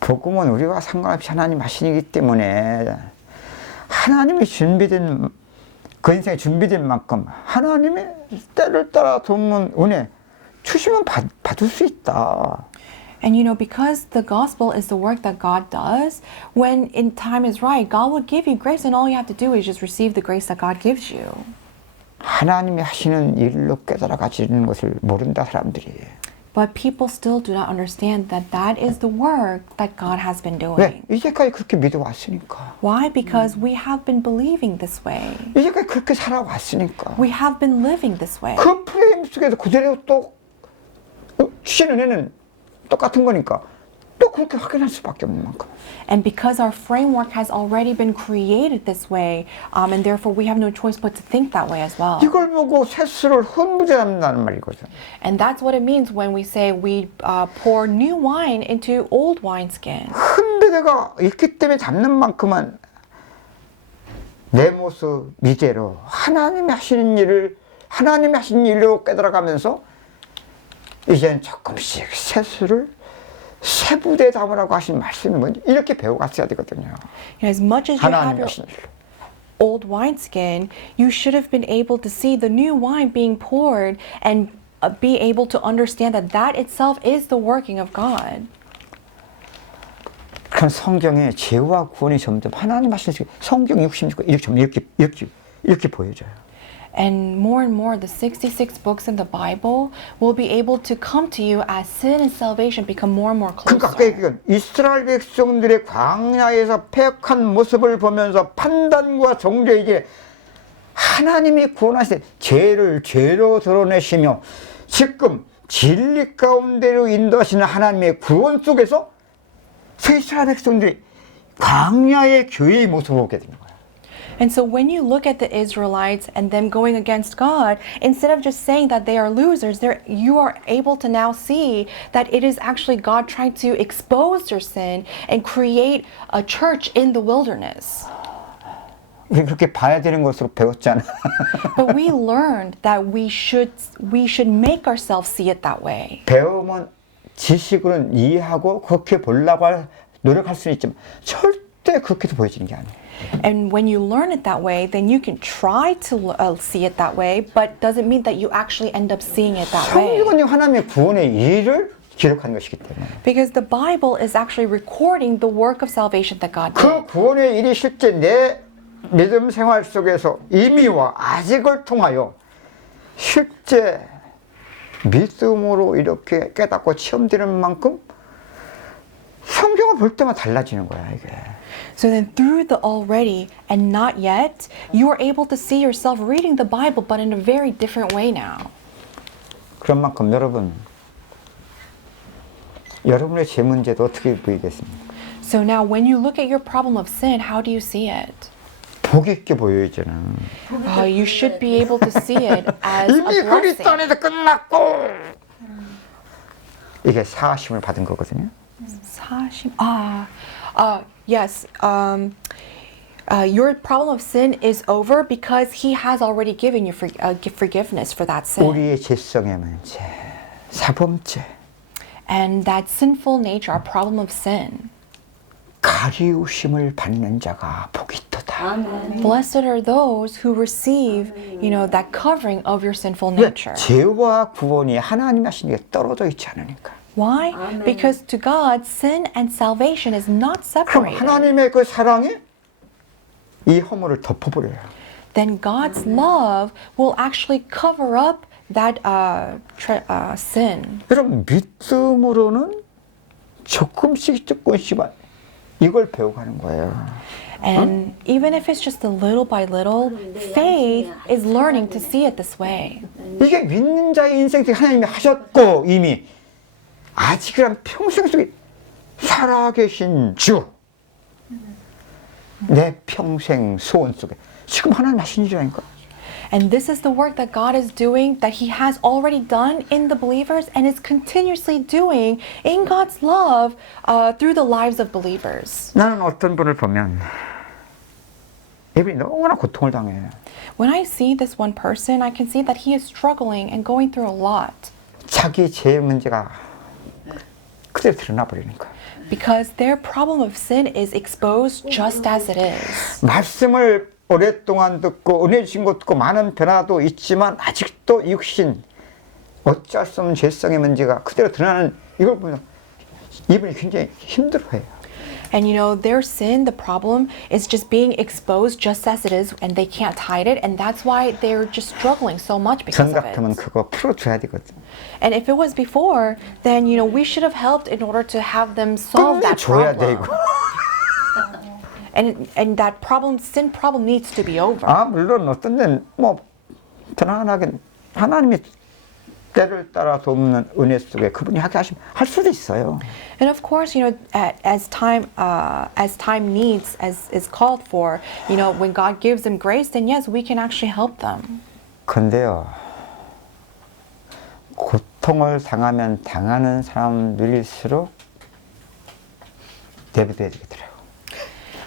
복음은 우리와 상관없이 하나님 하시기 때문에 하나님이 준비된 그 인생에 준비된 만큼 하나님의 때를 따라 돕는 은혜 주시면 받을 수 있다. And you know, because the gospel is the work that God does, when in time is right, God will give you grace, and all you have to do is just receive the grace that God gives you. 하나님이 하시는 일로 깨달아 가지는 것을 모른다 사람들이. But people still do not understand that that is the work that God has been 왜? doing. 이제까지 그렇게 믿어왔으니까. Why? Because we have been believing this way. 이제까지 그렇게 살아왔으니까. We have been living this way. 그 프레임 속에서 그대로 또 주시는 은혜는 똑같은 거니까 또 그렇게 확인할 수밖에 없는 만큼. And because our framework has already been created this way, and therefore we have no choice but to think that way as well. 이걸 보고 새술을 흥부제한다는 말이거든. And that's what it means when we say we pour new wine into old wineskin. 흔들대가 있기 때문에 잡는 만큼은 내 모습 미제로 하나님이 하시는 일을 하나님이 하시는 일로 깨달아가면서 이제는 조금씩 새술을 새 부대에 담으라고 하신 말씀이 뭔지 이렇게 배워갔어야 되거든요. As much as you have 하나님이 your 하신 일로. old wineskin, you should have been able to see the new wine being poured and be able to understand that that itself is the working of God. 그럼 성경에 죄와 구원이 점점 하나님 하시는 성경 66권 이렇게 보여져요. And more, the 66 books in the Bible will be able to come to you as sin and salvation become more and more 그러니까 closer. 이스라엘 백성들의 광야에서 패역한 모습을 보면서 판단과 정죄의 길에 하나님이 구원하실 때 죄를 죄로 드러내시며 지금 진리 가운데로 인도하시는 하나님의 구원 속에서 새 이스라엘 백성들이 광야의 교회의 모습을 보게 되는 거예요. And so when you look at the Israelites and them going against God, instead of just saying that they are losers, you are able to now see that it is actually God trying to expose their sin and create a church in the wilderness. 우리 그렇게 봐야 되는 것으로 배웠잖아. But we learned that we should make ourselves see it that way. 배우면 지식으로는 이해하고 그렇게 보려고 노력할 수는 있지만 절대 그렇게도 보여지는 게 아니에요. And when you learn it that way, then you can try to see it that way, but doesn't mean that you actually end up seeing it that way. 성경은 하나님의 구원의 일을 기록한 것이기 때문에 Because the Bible is actually recording the work of salvation that God 그 did. 구원의 일이 실제 내 믿음 생활 속에서 이미와 아직을 통하여 실제 믿음으로 이렇게 깨닫고 체험되는 만큼 성경을 볼 때마다 달라지는 거야 이게. So then through the already and not yet, you are able to see yourself reading the Bible, but in a very different way now. 그런 만큼 여러분의 제 문제도 어떻게 보이겠습니까? So now when you look at your problem of sin, how do you see it? 복 있게 보여야잖아. You should be able to see it as a 이미 그리스도 blessing. 안에서 끝났고 이게 사하심을 받은 거거든요. 사심. Yes. Your problem of sin is over because He has already given you forgiveness for that sin. 우리의 죄성의 문제, 사범죄, And that sinful nature, our problem of sin. 가리우심을 받는 자가 복이 있도다. Blessed are those who receive, that covering of your sinful 왜? nature. 죄와 구원이 하나님 하신 게 떨어져 있지 않으니까. Why? Because to God, sin and salvation is not 그럼 separated. 하나님의 그 사랑이 이 허물을 덮어버려요. Then God's love will actually cover up that sin. 여러분 믿음으로는 조금씩 이걸 배워가는 거예요. And even if it's just a little by little, faith is learning to see it this way. 이게 믿는 자의 인생 속에 하나님이 하셨고 이미 아직은 평생 속에 살아계신 주 내 평생 소원 속에 지금 하나님 하신 일이라니까. And this is the work that God is doing, that He has already done in the believers and is continuously doing in God's love through the lives of believers. 나는 어떤 분을 보면 이분이 너무나 고통을 당해요. When I see this one person, I can see that he is struggling and going through a lot. 자기 죄 문제가 그대로 드러나 버리니까. Because their problem of sin is exposed just as it is. 말씀을 오랫동안 듣고 은혜 주신 것도 있고 많은 변화도 있지만 아직도 육신 어쩔 수 없는 죄성의 문제가 그대로 드러나는 이걸 보면 이분이 굉장히 힘들어해요. And their sin, the problem is just being exposed just as it is and they can't hide it, and that's why they're just struggling so much because 전 of 같으면 it. 그거 풀어줘야 되거든. And if it was before, then we should have helped in order to have them solve that 줘야 problem. 되고. And that sin problem needs to be over. 물론 어떤 데는 편안하게 하나님이 때를 따라 돕는 은혜 속에 그분이 하게 하시면 할 수도 있어요. And of course, as time needs, as is called for, when God gives them grace, then yes, we can actually help them. 근데요, 고통을 당하면 당하는 사람들일수록 내버려야 되겠더라고.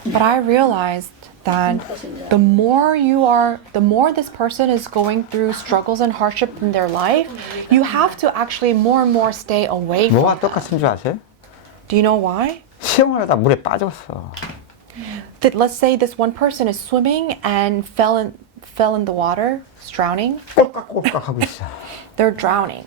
But I realized that the more this person is going through struggles and hardship in their life, you have to actually more and more stay away from 뭐가 them. 똑같은 줄 아세요? Do you know why? 수영을 하다 물에 빠졌어. Let's say this one person is swimming and fell in the water, drowning. 꼴깍꼴깍 하고 있어. They're drowning.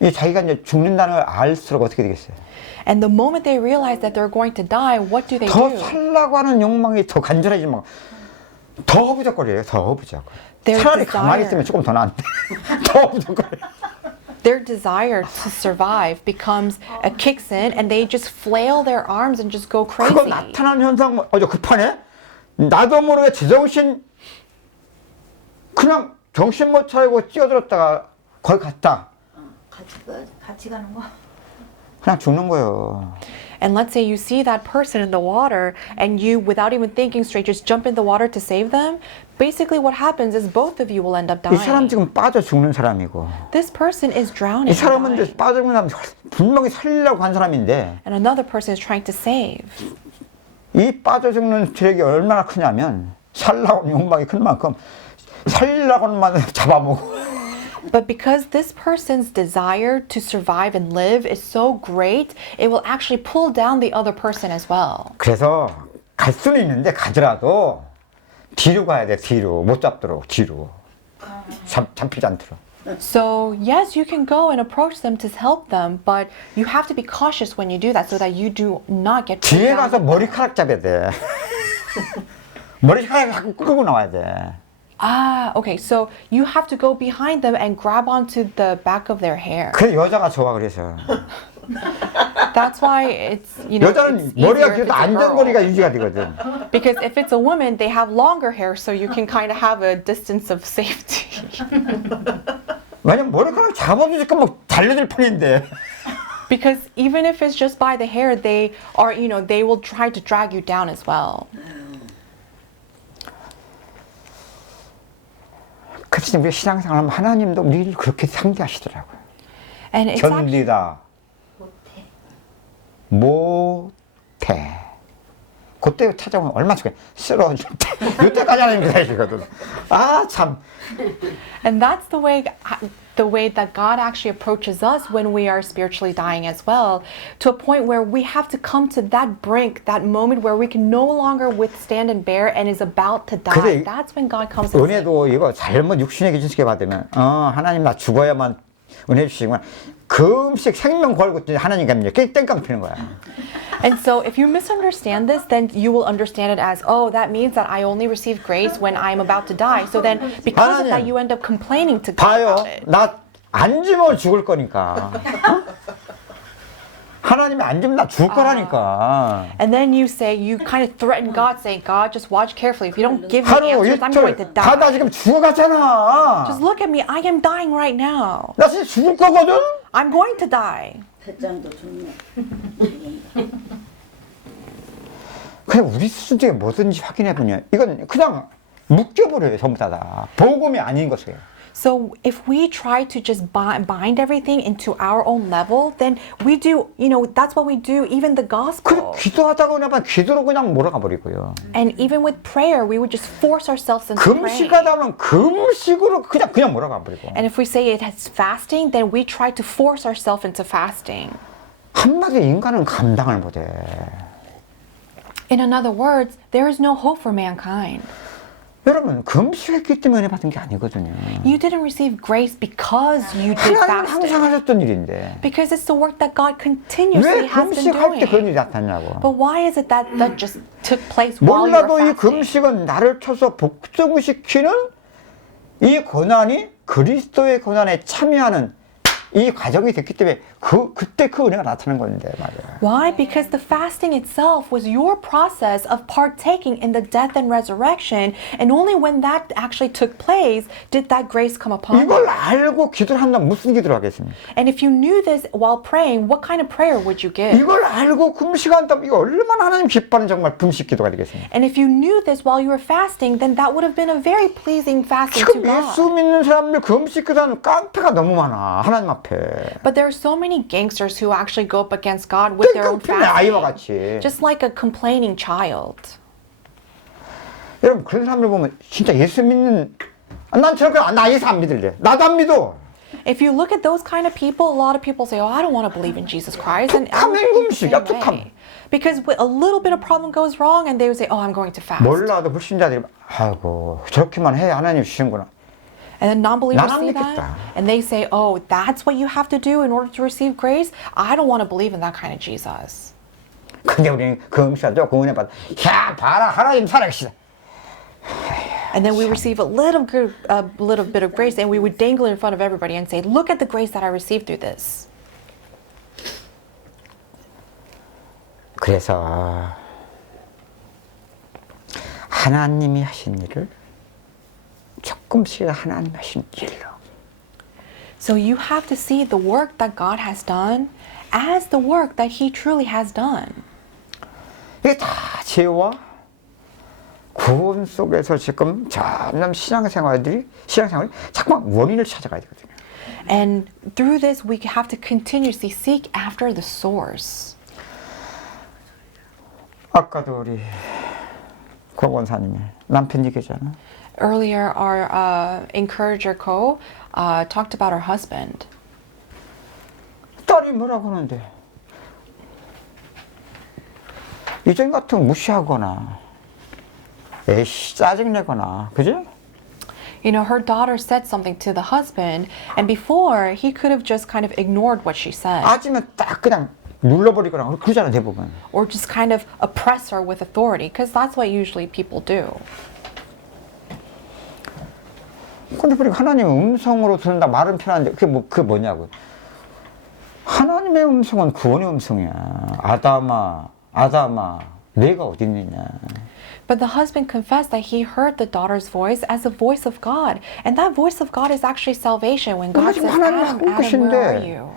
이 자기가 이제 죽는다는 걸 알수록 어떻게 되겠어요? And the moment they realize that they're going to die, what do they 더 do? 살라고 하는 욕망이 더 간절해지면 더 허부적거려요. 더 허부적거려. Their 차라리 가만히 desire. 있으면 조금 더 나은데 더 허부적거려. Their desire to survive becomes kicks in, and they just flail their arms and just go 그거 crazy. 나타나는 현상 저 급하네. 나도 모르게 제정신 그냥 정신 못 차리고 뛰어들었다가 거기 갔다. 같이 가는 거. 그냥 죽는 거예요. And let's say you see that person in the water and you, without even thinking straight, just jump in the water to save them. Basically what happens is both of you will end up 이 사람 dying. 지금 빠져 죽는 사람이고 This person is drowning. 이 사람은 and dying. 이제 빠져 죽는 사람 분명히 살리려고 한 사람인데 And another person is trying to save. 이 빠져 죽는 트랙이 얼마나 크냐면 살라고 욕망이 큰 만큼 살리려고만 잡아먹고 But because this person's desire to survive and live is so great, it will actually pull down the other person as well. 그래서 갈 수는 있는데 가더라도 뒤로 가야 돼. 뒤로 못 잡도록 뒤로 잡히지 않도록. So yes, you can go and approach them to help them, but you have to be cautious when you do that so that you do not get pulled 뒤에 가서 down. 머리카락 잡아야 돼. 머리카락 자꾸 끌고 나와야 돼. Ah, okay. So you have to go behind them and grab onto the back of their hair. 그래 여자가 좋아 그래서. That's why it's, you know, 여자는 it's 머리가 easier if 길어도 it's a girl. 안전거리가 유지가 되거든. Because if it's a woman, they have longer hair, so you can kind of have a distance of safety. 왜냐면 머리카락 잡아주니까 뭐 달려들 뿐인데. Because even if it's just by the hair, they are, you know, they will try to drag you down as well. 그래서 우리 신앙생활하면 하나님도 우리를 그렇게 상대하시더라고요. And it's actually, 견디다 못해. 그때 찾아오면 얼마나 좋게 쓰러질 때 이때까지 하나님 기다리시거든. 아 참. and that's the way that God actually approaches us when we are spiritually dying as well, to a point where we have to come to that brink, that moment where we can no longer withstand and bear and is about to die. 그래, That's when God comes and saves. 은혜도 이거 잘못 육신의 기준식에 받으면 하나님 나 죽어야만 은혜 주시지만 금식 생명 걸고 하나님 가면 땡깡 피는 거야. And so if you misunderstand this, then you will understand it as, oh, that means that I only receive grace when I'm about to die. So then because of that, 하나님, you end up complaining to God 봐요. about it. 나 안 주면 죽을 거니까. 하나님이 안 주면 나 죽을 거라니까. And then you say, you kind of threaten God, saying, God, just watch carefully. If you don't give me 하루 answers, I'm going to 이틀 다 나 die. 지금 죽어가잖아. Just look at me. I am dying right now. 나 진짜 죽을 거거든. I'm going to die. 배짱도 좋네. 그냥 우리 수준에 뭐든지 확인해 보냐. 이건 그냥 묶여버려요. 전부 다. 복음이 아닌 것이에요. So if we try to just bind everything into our own level, then we do, you know, that's what we do, even the 그래 gospel. 기도하다가 그냥 기도로 그냥 몰아가 버리고요. And even with prayer, we would just force ourselves into praying. 금식하다 보면 금식으로 그냥 몰아가 버리고. And if we say it has fasting, then we try to force ourselves into fasting. 한마디 인간은 감당을 못해. In other words, there is no hope for mankind. 여러분 금식했기 때문에 받은 게 아니거든요. You didn't receive grace because you did 하나님 항상 fasting. 하셨던 일인데 Because it's the work that God 왜 continuously has been 금식할 때 그런 doing. 일이 나타나냐고. But why is it that that just took place while you were 몰라도 이 fasting? 금식은 나를 쳐서 복종시키는 이 고난이 그리스도의 고난에 참여하는 이 과정이 됐기 때문에 그때 그 은혜가 나타나는 건데 말이야. Why? Because the fasting itself was your process of partaking in the death and resurrection, and only when that actually took place did that grace come upon you. 이걸 알고 기도를 한다면 무슨 기도를 하겠습니까? And if you knew this while praying, what kind of prayer would you give? 이걸 알고 금식한다면 이거 얼마나 하나님 기뻐하는 정말 금식 기도가 되겠습니까? And if you knew this while you were fasting, then that would have been a very pleasing fasting to 지금 예수 God. 믿는 사람들 금식 기도하는 깡패가 너무 많아 하나님 앞에. But there are so many gangsters who actually go up against God with their own 깡패네 아이와 fasting, 같이. just like a complaining child. 여러분 그런 사람들 보면 진짜 예수 믿는 난 저렇게 나 예수 안 믿을래. 나도 안 믿어. If you look at those kind of people, a lot of people say, "Oh, I don't want to believe in Jesus Christ," and I 툭하면 don't think the 금식이야, same 툭하면. way. Because with a little bit of problem goes wrong, and they would say, "Oh, I'm going to fast." 몰라도 불신자들이 아이고 저렇게만 해 하나님 주시는구나. And then non-believers 난 안 see 믿겠다. that, and they say, "Oh, that's what you have to do in order to receive grace." I don't want to believe in that kind of Jesus. 근데 우리는 금식하죠. 그 은혜 받아. 야 봐라 하나님 살아계시다. And then we receive a little bit of grace, and we would dangle it in front of everybody and say, "Look at the grace that I received through this." 그래서 하나님이 하신 일을 조금씩 하나님 하신 일로 So you have to see the work that God has done as the work that He truly has done. 이게 다 죄와 구원 속에서 지금 점점 신앙생활이 자꾸만 원인을 찾아가야 되거든요. And through this, we have to continuously seek after the source. 아까도 우리 고건사님이 남편 얘기잖아. Earlier, our encourager Ko talked about her husband. 딸이 뭐라고 하는데 이전 같으면 무시하거나 에이씨 짜증내거나 그지? You know, her daughter said something to the husband, and before he could have just kind of ignored what she said, 아지면 딱 그냥 눌러버리거나 그러잖아 대부분. or just kind of oppress her with authority, because that's what usually people do. 근데 우리가 하나님의 음성으로 듣는다 말은 편한데 그게 뭐냐고. 하나님의 음성은 구원의 음성이야. 아담아 내가 어디 있느냐. But the husband confessed that he heard the daughter's voice as the voice of God, and that voice of God is actually salvation. When God says, Adam, Adam, where are you?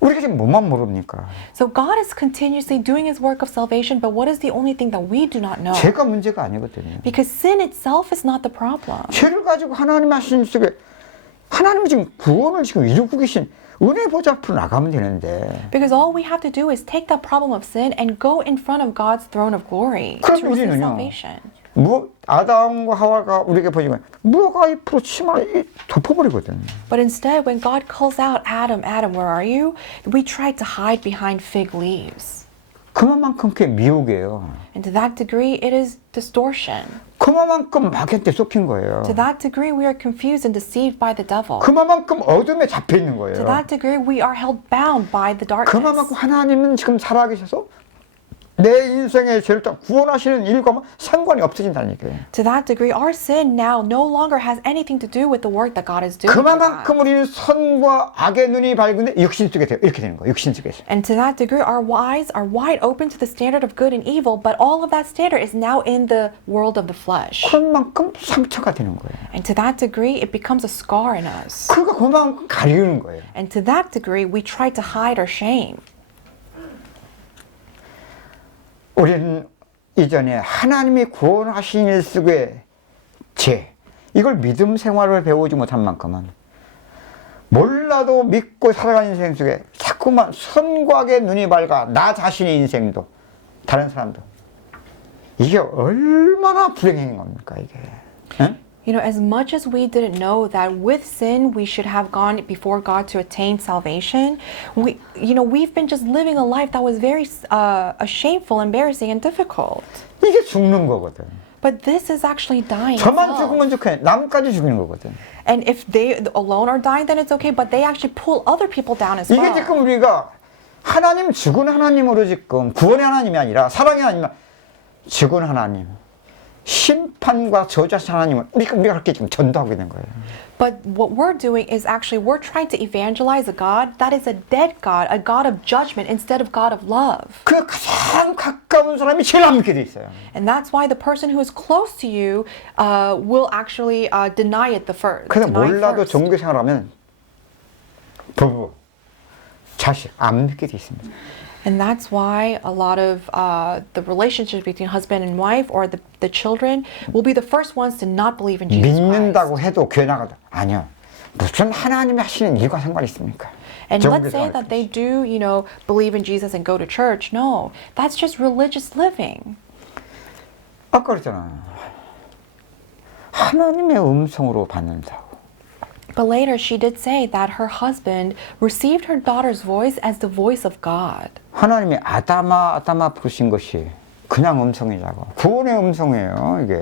우리가 지금 뭐만 모릅니까? So God is continuously doing His work of salvation, but what is the only thing that we do not know? 죄가 문제가 아니거든요. Because sin itself is not the problem. 죄를 가지고 하나님 하신 속에 하나님이 지금 구원을 지금 이루고 계신 은혜 보좌 앞으로 나가면 되는데. Because all we have to do is take that problem of sin and go in front of God's throne of glory 그럼 to receive 우리는요. salvation. 아담과 하와가 우리에게 보지만 무화과 잎으로 치마를 덮어버리거든. But instead, when God calls out, Adam, Adam, where are you? We try to hide behind fig leaves. 그만큼 그게 미혹이에요. And to that degree, it is distortion. 그만큼 마귀한테 쏟긴 거예요. To that degree, we are confused and deceived by the devil. 그만큼 어둠에 잡혀 있는 To 거예요. that degree, we are held bound by the darkness. 그만큼 하나님은 지금 살아계셔서 내 인생의 죄를 다 구원하시는 일과는 상관이 없어진다는 얘기예요. To that degree, our sin now no longer has anything to do with the work that God is doing. for us. 그만큼 우리는 선과 악의 눈이 밝은데 육신 속에 이렇게 되는 거예요. 육신 속에서. And to that degree, our eyes are wide open to the standard of good and evil, but all of that standard is now in the world of the flesh. 그만큼 상처가 되는 거예요. And to that degree, it becomes a scar in us. 그러니까 그만큼 가리는 거예요. And to that degree, we try to hide our shame. 우리는 이전에 하나님이 구원하신 일 속의 죄, 이걸 믿음 생활을 배우지 못한 만큼은 몰라도 믿고 살아가는 인생 속에 자꾸만 선과 악의 눈이 밝아 나 자신의 인생도 다른 사람도 이게 얼마나 불행한 겁니까 이게. 응? You know, as much as we didn't know that with sin we should have gone before God to attain salvation, we've been just living a life that was very shameful, embarrassing, and difficult. 이게 죽는 거거든. But this is actually dying. 저만 itself. 죽으면 좋게 남까지 죽이는 거거든. And if they alone are dying, then it's okay. But they actually pull other people down as 이게 well. 지금 우리가 하나님 죽은 하나님으로 지금 구원의 하나님이 아니라 사랑의 하나님, 죽은 하나님, 심판과 저주하신 하나님을 우리가 그렇게 지금 전도하고 있는 거예요. But what we're doing is actually we're trying to evangelize a God that is a dead God, a God of judgment instead of God of love. 그 가장 가까운 사람이 제일 안 믿게 돼 있어요. And that's why the person who is close to you will actually deny it the first. 그래서 deny 몰라도 first. 종교 생활하면 부부, 자식 안 믿게 돼 있습니다. And that's why a lot of the relationships between husband and wife or the children will be the first ones to not believe in Jesus Christ. 믿는다고 해도 교회 나가도 아니요. 무슨 하나님이 하시는 일과 상관이 있습니까? And let's say 종교 that they 생활. do, believe in Jesus and go to church. No, that's just religious living. 아까 그랬잖아. 하나님의 음성으로 받는다고. But later she did say that her husband received her daughter's voice as the voice of God. 하나님이 아담아 부르신 것이 그냥 음성이라고. 구원의 음성이에요, 이게.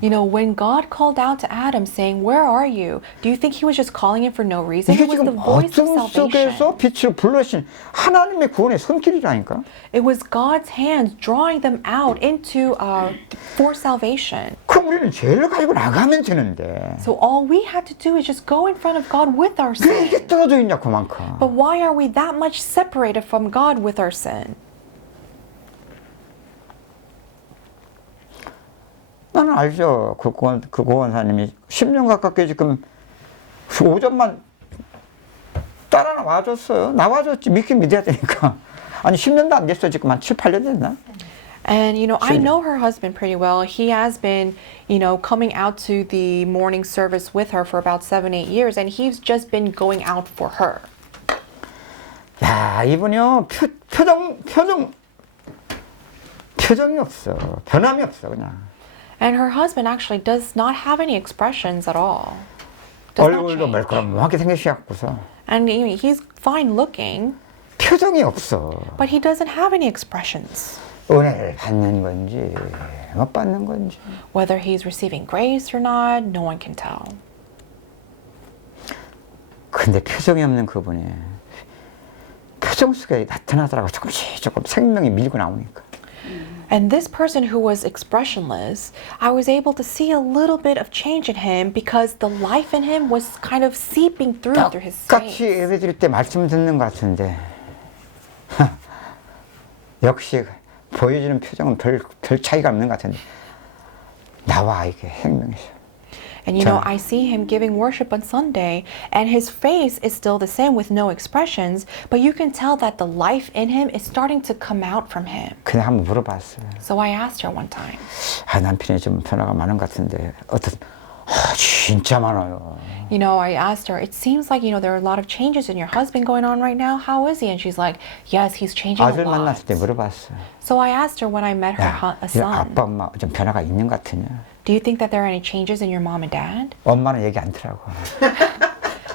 You know, when God called out to Adam saying, "Where are you?" Do you think he was just calling him for no reason? 이게 It was the 지금 voice of 어둠 salvation. 속에서 빛을 불러신 하나님의 구원의 손길이라니까. It was God's hands drawing them out into for salvation. 그럼 우리는 죄를 가지고 나가면 되는데. So all we had to do is just go in front of God with our 왜 이게 sin. 떨어져 있냐, 그만큼. But why are we that much separated from God with our sin? 나는 알죠. 그 고원사님이 10년 가깝게 지금 오전만 나와줬어요. 나와줬지. 믿긴 믿어야 되니까. 아니 10년도 안 됐어. 지금 한 7, 8년 됐나? And, I Sure. know her husband pretty well. He has been, coming out to the morning service with her for about 7, 8 years, and he's just been going out for her. 야, 이분이요. 표정이 없어. 변함이 없어, 그냥. And her husband actually does not have any expressions at all. Does not 얼굴도 change. 멀쩡하게 생기셔갖고서 And he's fine looking, 표정이 없어. but he doesn't have any expressions. 은혜를 받는 건지 못 받는 건지. Whether he's receiving grace or not, no one can tell. 근데 표정이 없는 그분이 표정 속에 나타나더라고. 조금 생명이 밀고 나오니까. And this person who was expressionless, I was able to see a little bit of change in him because the life in him was kind of seeping through his 똑같이 face. 예배 드릴 때 말씀 듣는 것 같은데 역시 보여지는 표정은 별 차이가 없는 것 같은데 나와 이게 생명이죠. And I see him giving worship on Sunday, and his face is still the same with no expressions, but you can tell that the life in him is starting to come out from him. 그냥 한번 물어봤어요. So I asked her one time, 남편이 좀 변화가 많은 것 같은데 진짜 많아요. I asked her, it seems like, there are a lot of changes in your husband going on right now. How is he? And she's like, yes, he's changing a 아들 lot. 만났을 때 물어봤어요. So I asked her when I met her 야, son, 아빠 엄마 좀 변화가 있는 것 같으냐? do you think that there are any changes in your mom and dad? 엄마는 얘기 안 하더라고.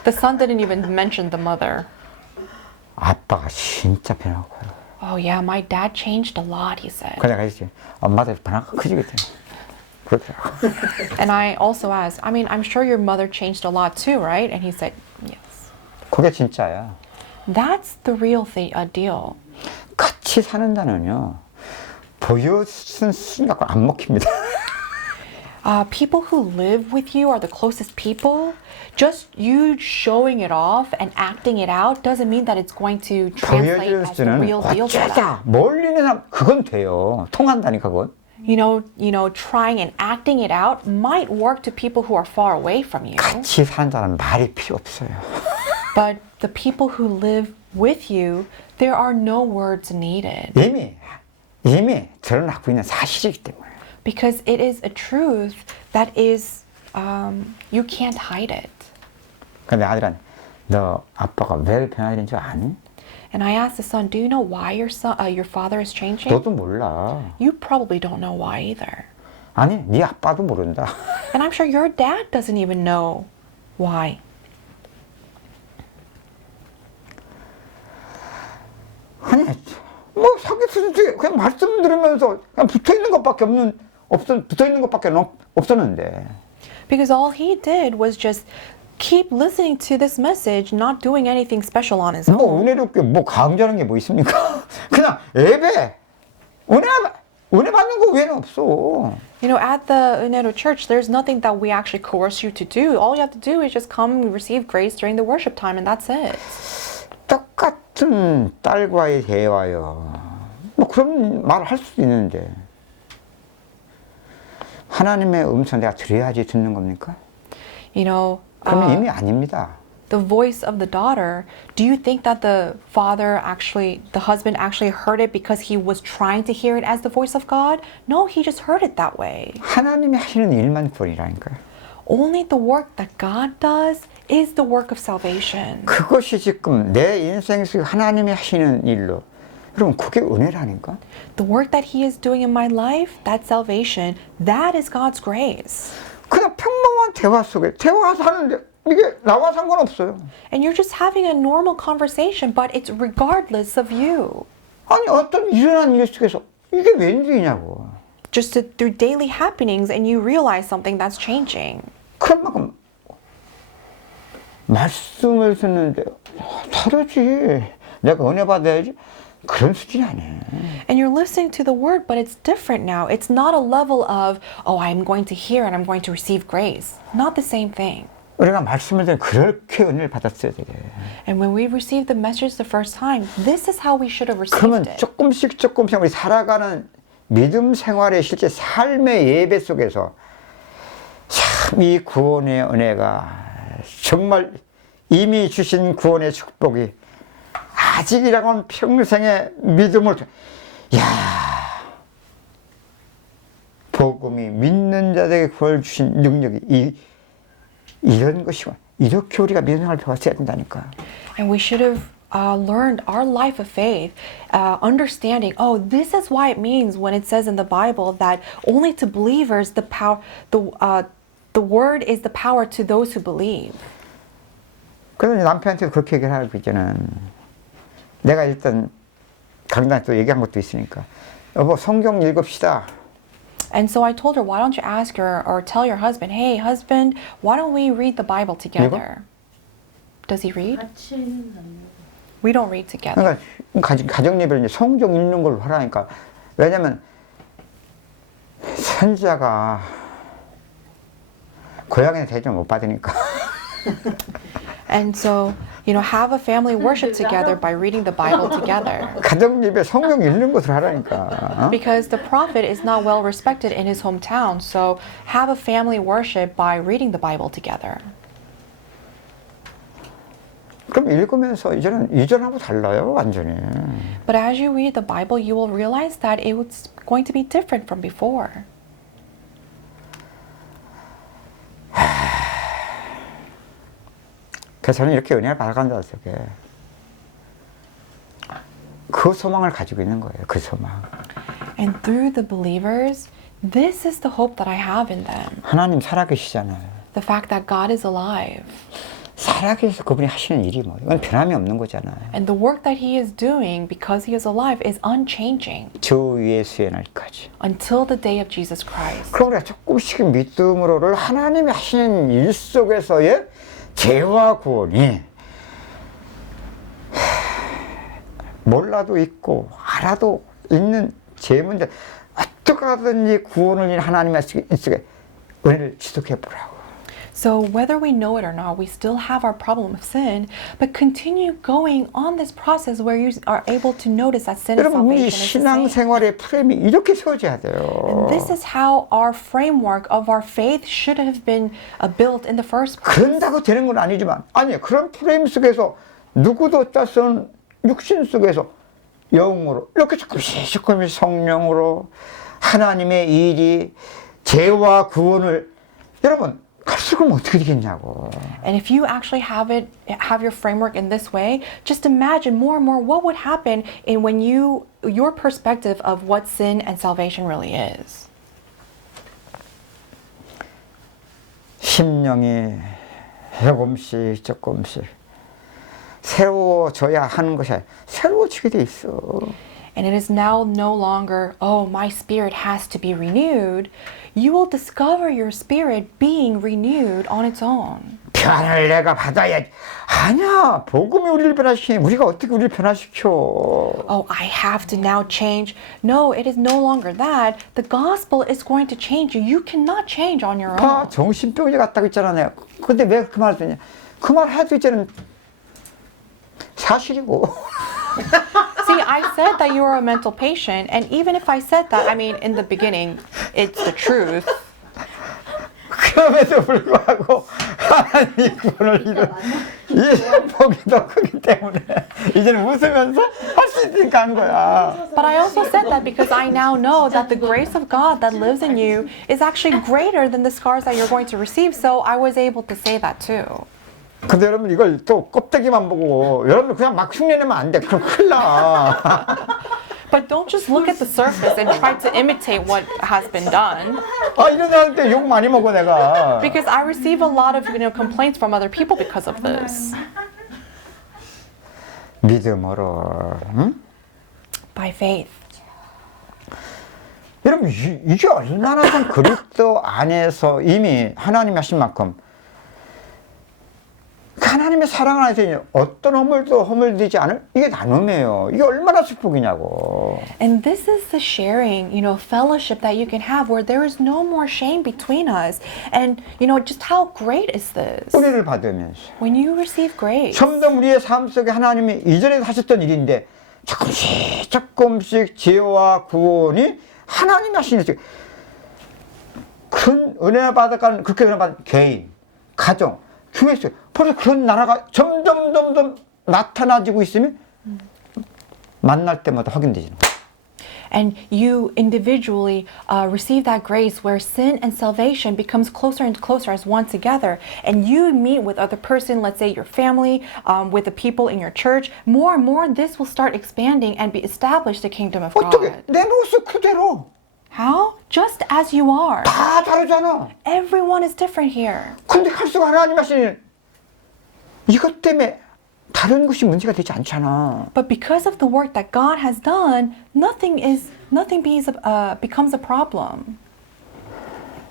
The son didn't even mention the mother. 아빠가 진짜 변화가 커요. Oh yeah, my dad changed a lot, he said. 그래 내가 했지. 엄마도 변화가 커지거든. 그렇더라고. And I also asked, I'm sure your mother changed a lot too, right? And he said, yes. 그게 진짜야. That's the real deal. 같이 사는다는요. 보여준 순간 안 먹힙니다. People who live with you are the closest people. Just you showing it off and acting it out doesn't mean that it's going to translate 보여줄 as the 때는 real deal for them. 어쩌다 멀리 있는 사람 그건 돼요. 통한다니까 그건. Trying and acting it out might work to people who are far away from you. 같이 산다는 말이 필요 없어요. But the people who live with you, there are no words needed. 이미 드러나고 있는 사실이기 때문에. Because it is a truth that is, you can't hide it. 근데 아들은 너 아빠가 왜 변화되는 줄 아니? And I asked the son, do you know why your father is changing? 너도 몰라. You probably don't know why either. 아니, 네 아빠도 모른다. And I'm sure your dad doesn't even know why. 아니, 뭐 사기치지 그냥 말씀 들으면서 그냥 붙어 있는 것밖에 없었는데. Because all he did was just keep listening to this message, not doing anything special on his 뭐 own. 은혜롭게 뭐 강조하는 게 뭐 있습니까? 그냥 예배 은혜 받는 거 외에는 없어. At the Unero Church, there's nothing that we actually coerce you to do. All you have to do is just come receive grace during the worship time, and that's it. 똑같은 딸과의 대화요. 뭐 그런 말을 할 수도 있는데 하나님의 음성 내가 들어야지 듣는 겁니까? 그러면 이미 아닙니다. The voice of the daughter, do you think that the husband actually heard it because he was trying to hear it as the voice of God? No, he just heard it that way. 하나님이 하시는 일만 구원이라니까요. Only the work that God does is the work of salvation. 그것이 지금 내 인생 속에 하나님이 하시는 일로 여러분 그게 은혜라니까. The work that he is doing in my life, that salvation, that is God's grace. 그냥 평범한 대화 속에 대화하는데 이게 나와 상관없어요. And you're just having a normal conversation, but it's regardless of you. 아니 어떤 일어난 일 속에서 이게 웬일이냐고. Just through daily happenings and you realize something that's changing. 그런 만큼 말씀을 듣는데 다르지. 내가 은혜 받아야지. 그런 수준이 아니에요. And you're listening to the word, but it's different now. It's not a level of, oh, I'm going to hear and I'm going to receive grace. Not the same thing. 우리가 말씀을 듣는 그렇게 은혜를 받았어야 돼. And when we received the message the first time, this is how we should have 그러면 received it. 조금씩 우리 살아가는 믿음 생활의 실제 삶의 예배 속에서 참 이 구원의 은혜가 정말 이미 주신 구원의 축복이 아직이라고는 평생의 믿음을 야 복음이 믿는 자들에게 구원을 주신 능력이 이런 것이구나. 이렇게 우리가 믿음을 배웠어야 된다니까. And we should have learned our life of faith, understanding, oh, this is why it means when it says in the Bible that only to believers the word is the power to those who believe. 그래서 남편한테도 그렇게 얘기를 하고 있잖아. 내가 일단 강단에 또 얘기한 것도 있으니까. 여보, 성경 읽읍시다. And so I told her, why don't you ask her or tell your husband, hey, husband, why don't we read the Bible together? Does he read? 같이는 안 We don't read together. 그러니까 가정 예배를 이제 성경 읽는 걸로 하라니까. 왜냐면 선지자가 고향에 대접 못 받으니까. And so, have a family worship together by reading the Bible together. 가정 예배 성경 읽는 것을 하라니까. 어? Because the prophet is not well respected in his hometown, so have a family worship by reading the Bible together. 그럼 읽으면서 이전하고 달라요, 완전히. But as you read the Bible, you will realize that it was going to be different from before. 그래서 저는 이렇게 은혜를 받아간다 어떻게. 그 소망을 가지고 있는 거예요, 그 소망. And through the believers, this is the hope that I have in them. 하나님 살아계시잖아요. The fact that God is alive. 살아계셔서 그분이 하시는 일이 뭐 이건 변함이 없는 거잖아요. And the work that he is doing because he is alive is unchanging 주 예수의 날까지. until the day of Jesus Christ. 그럼 우리가 조금씩 믿음으로를 하나님이 하시는 일 속에서의 죄와 구원이 몰라도 있고 알아도 있는 죄 문제 어떻게 하든지 구원을 하나님의 속에 은혜를 지속해 보라고. So whether we know it or not, we still have our problem of sin, but continue going on this process where you are able to notice that sin and 여러분 우리 salvation is the same. 신앙생활의 프레임이 이렇게 세워져야 돼요. And this is how our framework of our faith should have been built in the first place. 그런다고 되는 건 아니지만 아니 그런 프레임 속에서 누구도 짜선 육신 속에서 영으로 이렇게 조금씩 성령으로 하나님의 일이 죄와 구원을 여러분 갈수록 어떻게 되겠냐고. And if you actually have your framework in this way, just imagine more and more what would happen when your perspective of what sin and salvation really is. 심령이 조금씩 새로워져야 하는 것이 아니라 새로워지게 돼 있어. And it is now no longer, oh, my spirit has to be renewed. You will discover your spirit being renewed on its own. 변화를 내가 받아야지. 아니야. 복음이 우리를 변화시키니 우리가 어떻게 우리를 변화시켜. Oh, I have to now change. No, it is no longer that. The gospel is going to change you. You cannot change on your 다 own. 정신병자 같다고 했잖아 내가. 근데 왜 그 말을 했냐. 그 말 해도 이제는 사실이고. See, I said that you are a mental patient, and even if I said that, I mean, in the beginning, it's the truth. 그럼에도 불구하고 하나님이 구원을 이 복이 더 크기 때문에 이제는 웃으면서 할 수 있으니까 한 거야. But I also said that because I now know that the grace of God that lives in you is actually greater than the scars that you're going to receive, so I was able to say that too. 근데 여러분 이걸 또 껍데기만 보고 여러분 그냥 막 흉내내면 안 돼. 그럼 큰일 나. But don't just look at the surface and try to imitate what has been done. 아 이런 사람한테 욕 많이 먹어 내가. Because I receive a lot of complaints from other people because of this. 믿음으로. 응? By faith. 여러분 이게 얼마나 좀 그리스도 안에서 이미 하나님이 하신 만큼 하나님의 사랑 안에서 어떤 허물도 허물되지 않을 이게 나눔이에요. 이게 얼마나 축복이냐고. And this is the sharing, fellowship that you can have where there is no more shame between us. And, just how great is this? 은혜를 받으면서 When you receive grace. 점점 우리의 삶 속에 하나님이 이전에 하셨던 일인데 조금씩 지혜와 구원이 하나님이 하시는 일. 큰 은혜 받아가는 그렇게 은혜 받은 개인, 가정, 중요했어요. 벌써 그런 나라가 점점 나타나지고 있으면 만날 때마다 확인되지는 거예요. And you individually receive that grace where sin and salvation becomes closer and closer as one together. And you meet with other person, let's say your family, with the people in your church. More and more, this will start expanding and be established the kingdom of 어떻게 God. 내 모습 그대로 How? Just as you are. 다 다르잖아. Everyone is different here. 근데 갈수록 하나님 하시는 이것 때문에 다른 것이 문제가 되지 않잖아. But because of the work that God has done, nothing becomes a problem.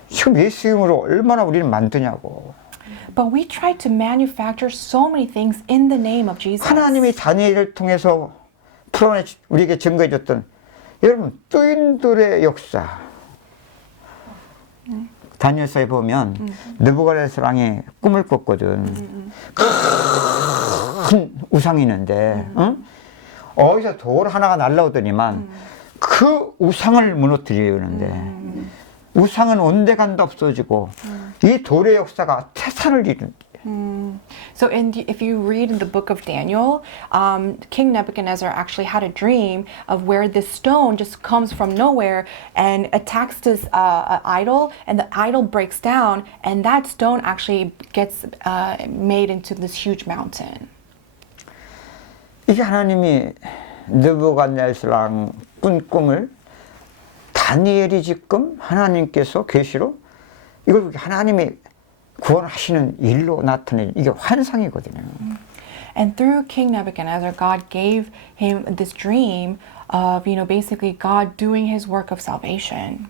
지금 예수 이름으로 얼마나 우리는 만드냐고. But we try to manufacture so many things in the name of Jesus. 하나님이 다니엘을 통해서 풀어내 우리에게 증거해 줬던 여러분 뜨인들의 역사. 다니엘서에 보면 느부갓네살 왕이 꿈을 꿨거든. 큰 우상이 있는데 어디서 돌 하나가 날라오더니만 그 우상을 무너뜨리는데 우상은 온데간데 없어지고 이 돌의 역사가 태산을 이룬. So if you read in the book of Daniel, King Nebuchadnezzar actually had a dream of where this stone just comes from nowhere and attacks this idol, and the idol breaks down, and that stone actually gets made into this huge mountain. 이게 하나님이 느부갓네살 왕 꾼 꿈을 다니엘이 지금 하나님께서 계시로 이걸 하나님이 구원하시는 일로 나타낸 이게 환상이거든요. And through King Nebuchadnezzar, God gave him this dream of, basically God doing his work of salvation.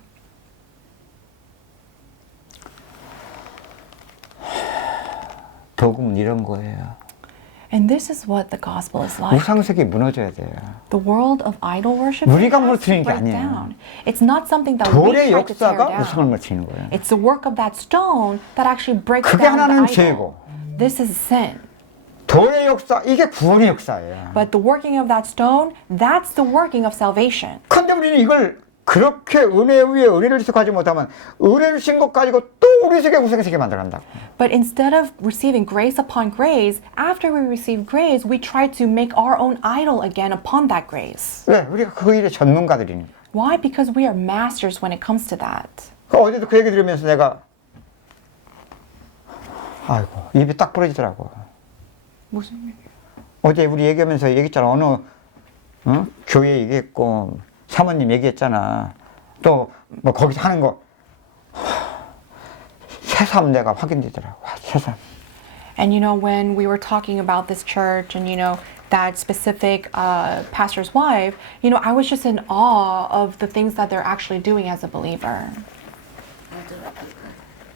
복음은 이런 거예요. And this is what the gospel is like. 우상색이 무너져야 돼요. The world of idol worship 우리가 has to 무너뜨리는 게 break 아니에요. down. It's not something that we 돌의 try to tear 역사가 우상을 down. 무너뜨리는 거예요. It's the work of that stone that actually breaks 그게 down the 하나는 idol. 죄고 This is sin. 돌의 역사 이게 구원의 역사예요. But the working of that stone, that's the working of salvation. 그런데 우리는 이걸 그렇게 은혜 위에 은혜를 주서 가지 못하면 은혜를 주신 것 가지고 또 우리 세계 우상의 세계 만들어간다고. But instead of receiving grace upon grace, after we receive grace, we try to make our own idol again upon that grace. 왜? 우리가 그 일의 전문가들이니까. Why? Because we are masters when it comes to that. 어제도 그 얘기 들으면서 내가 아이고 입이 딱 부러지더라고. 무슨 얘기? 어제 우리 얘기하면서 얘기했잖아. 어느 교회 얘기했고 사모님 얘기했잖아. 또 뭐 거기서 하는 거 새삼 내가 확인되더라고. 새삼. And when we were talking about this church and that specific pastor's wife, I was just in awe of the things that they're actually doing as a believer.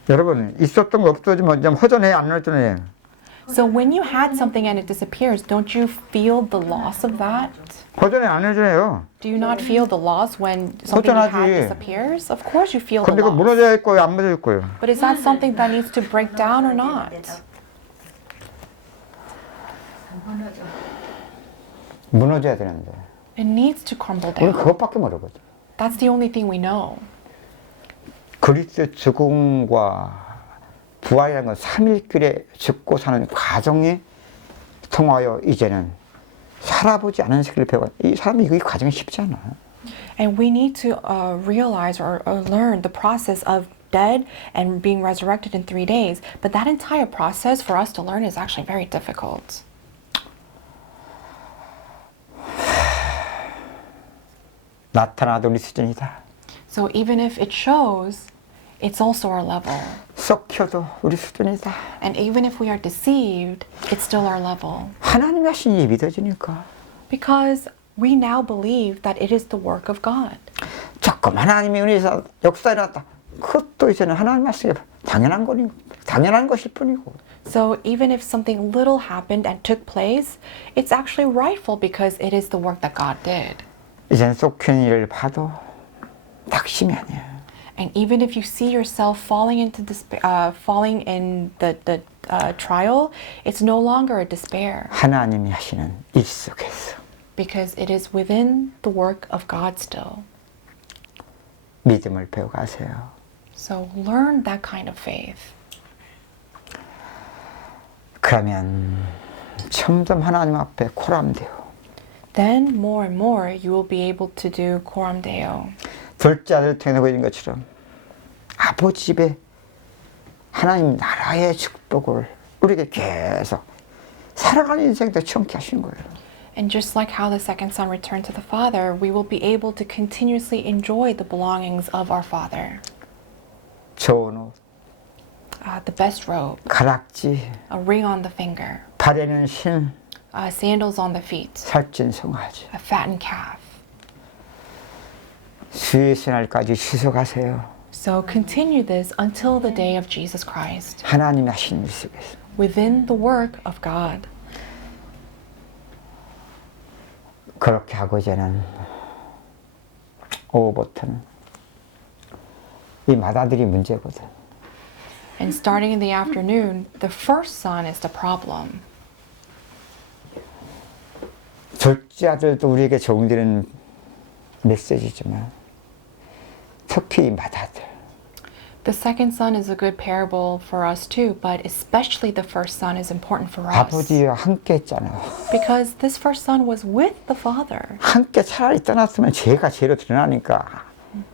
여러분 있었던 거 없어지면 좀 허전해 안 허전해? So when you had something and it disappears, don't you feel the loss of that? 허전해 안 허전해요. Do you not feel the loss when something you had 허전하지. disappears? Of course you feel the 근데 그 loss. 무너져야 할 거예요, 안 무너질 거예요. But is that something that needs to break down or not? 무너져. 무너져야 되는데 It needs to crumble 우리는 down. 그것밖에 모르거든. That's the only thing we know. 그리스도의 죽음과 부활이라는 건 3일길에 죽고 사는 과정에 통하여 이제는 살아보지 않은 세계를 배워. 이 사람이 이 과정이 쉽지 않아. And we need to realize or learn the process of dead and being resurrected in 3 days. But that entire process for us to learn is actually very difficult. 나타나도 우리 수준이다. So even if it shows, it's also our level. 썩혀도 우리 수준이다. And even if we are deceived, it's still our level. 하나님이 하신 일이 믿어지니까. Because we now believe that it is the work of God. 조금 하나님의 은혜에서 역사에 나왔다. 그것도 이제는 하나님 말씀에 당연한 것일 뿐이고. So even if something little happened and took place, it's actually rightful because it is the work that God did. 이제는 썩히는 일을 봐도 낙심이 아니야. And even if you see yourself falling into falling in the trial, it's no longer a despair 하나님이 하시는 일 속에서 because it is within the work of God still. 믿음을 배워가세요. So learn that kind of faith. 그러면 점점 하나님 앞에 코람돼요. Then more and more you will be able to do Coram Deo. 둘째 아들 통해 보이는 것처럼 아버지 집에 하나님 나라의 축복을 우리에게 계속 살아가는 인생도 청케 하시는 거예요. And just like how the second son returned to the father, we will be able to continuously enjoy the belongings of our father. 좋은 옷, The best robe, 가락지, a ring on the finger, 발에는 신, sandals on the feet, 살찐 송아지. a fattened calf. 수요의 날까지 지속하세요. So continue this until the day of Jesus Christ, 하나님이 하신 일 속에서. within the work of God. 그렇게 하고 이제는 오후부터는 이 맏아들이 문제거든. And starting in the afternoon, the first son is the problem. 둘째 아들도 우리에게 적용되는 메시지지만 특히 이 맏아들. The second son is a good parable for us too, but especially the first son is important for us. 아버지와 함께 했잖아. Because this first son was with the father. 함께 차라리 떠났으면 죄가 죄로 드러나니까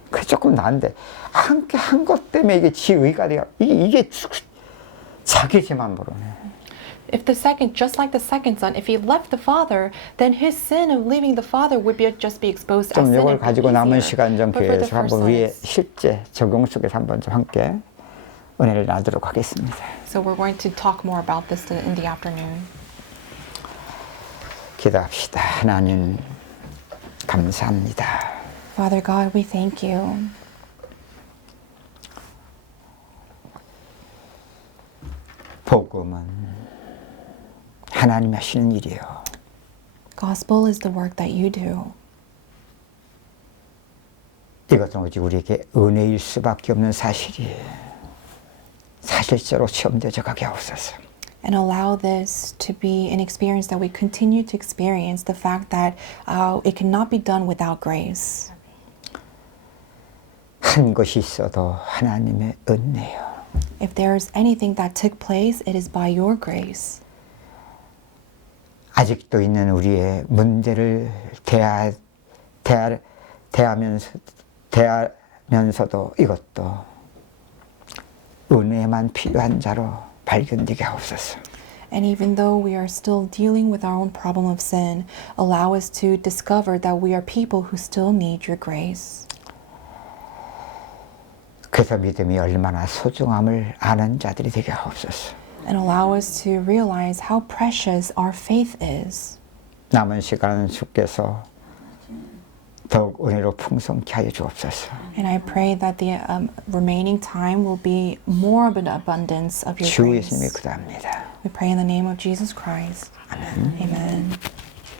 그 조금 나은데 함께 한 것 때문에 이게 지의가 돼요. 이게 자기 죄만 모르네. If the second, just like the second son, if he left the father, then his sin of leaving the father would just be exposed as 좀 sin 이걸 and be 가지고 남은 easier. 시간 좀 But for the 계속 first 한번 son, 위에 it's- 실제 적용 속에서 한번 좀 함께 은혜를 나누도록 하겠습니다. So we're going to talk more about this in the afternoon. 기도합시다. 하나님 감사합니다. Father God, we thank you. 복음은 하나님이 하시는 일이에요. Gospel is the work that you do. 이것은 오직 우리에게 은혜일 수밖에 없는 사실이 사실적으로 체험되어 가게 하옵소서. And allow this to be an experience that we continue to experience, the fact that it cannot be done without grace. 한 것이 있어도 하나님의 은혜요. If there is anything that took place, it is by your grace. 아직도 있는 우리의 문제를 대하면서도 이것도 은혜만 필요한 자로 발견되게 하옵소서. And even though we are still dealing with our own problem of sin, allow us to discover that we are people who still need your grace. 그래서 믿음이 얼마나 소중함을 아는 자들이 되게 하옵소서. And allow us to realize how precious our faith is. 남은 시간은 주께서 더욱 은혜로 풍성케 하여 주옵소서. And I pray that the remaining time will be more of an abundance of your 주 grace. 예수님이 기도합니다. We pray in the name of Jesus Christ. 아멘. Amen.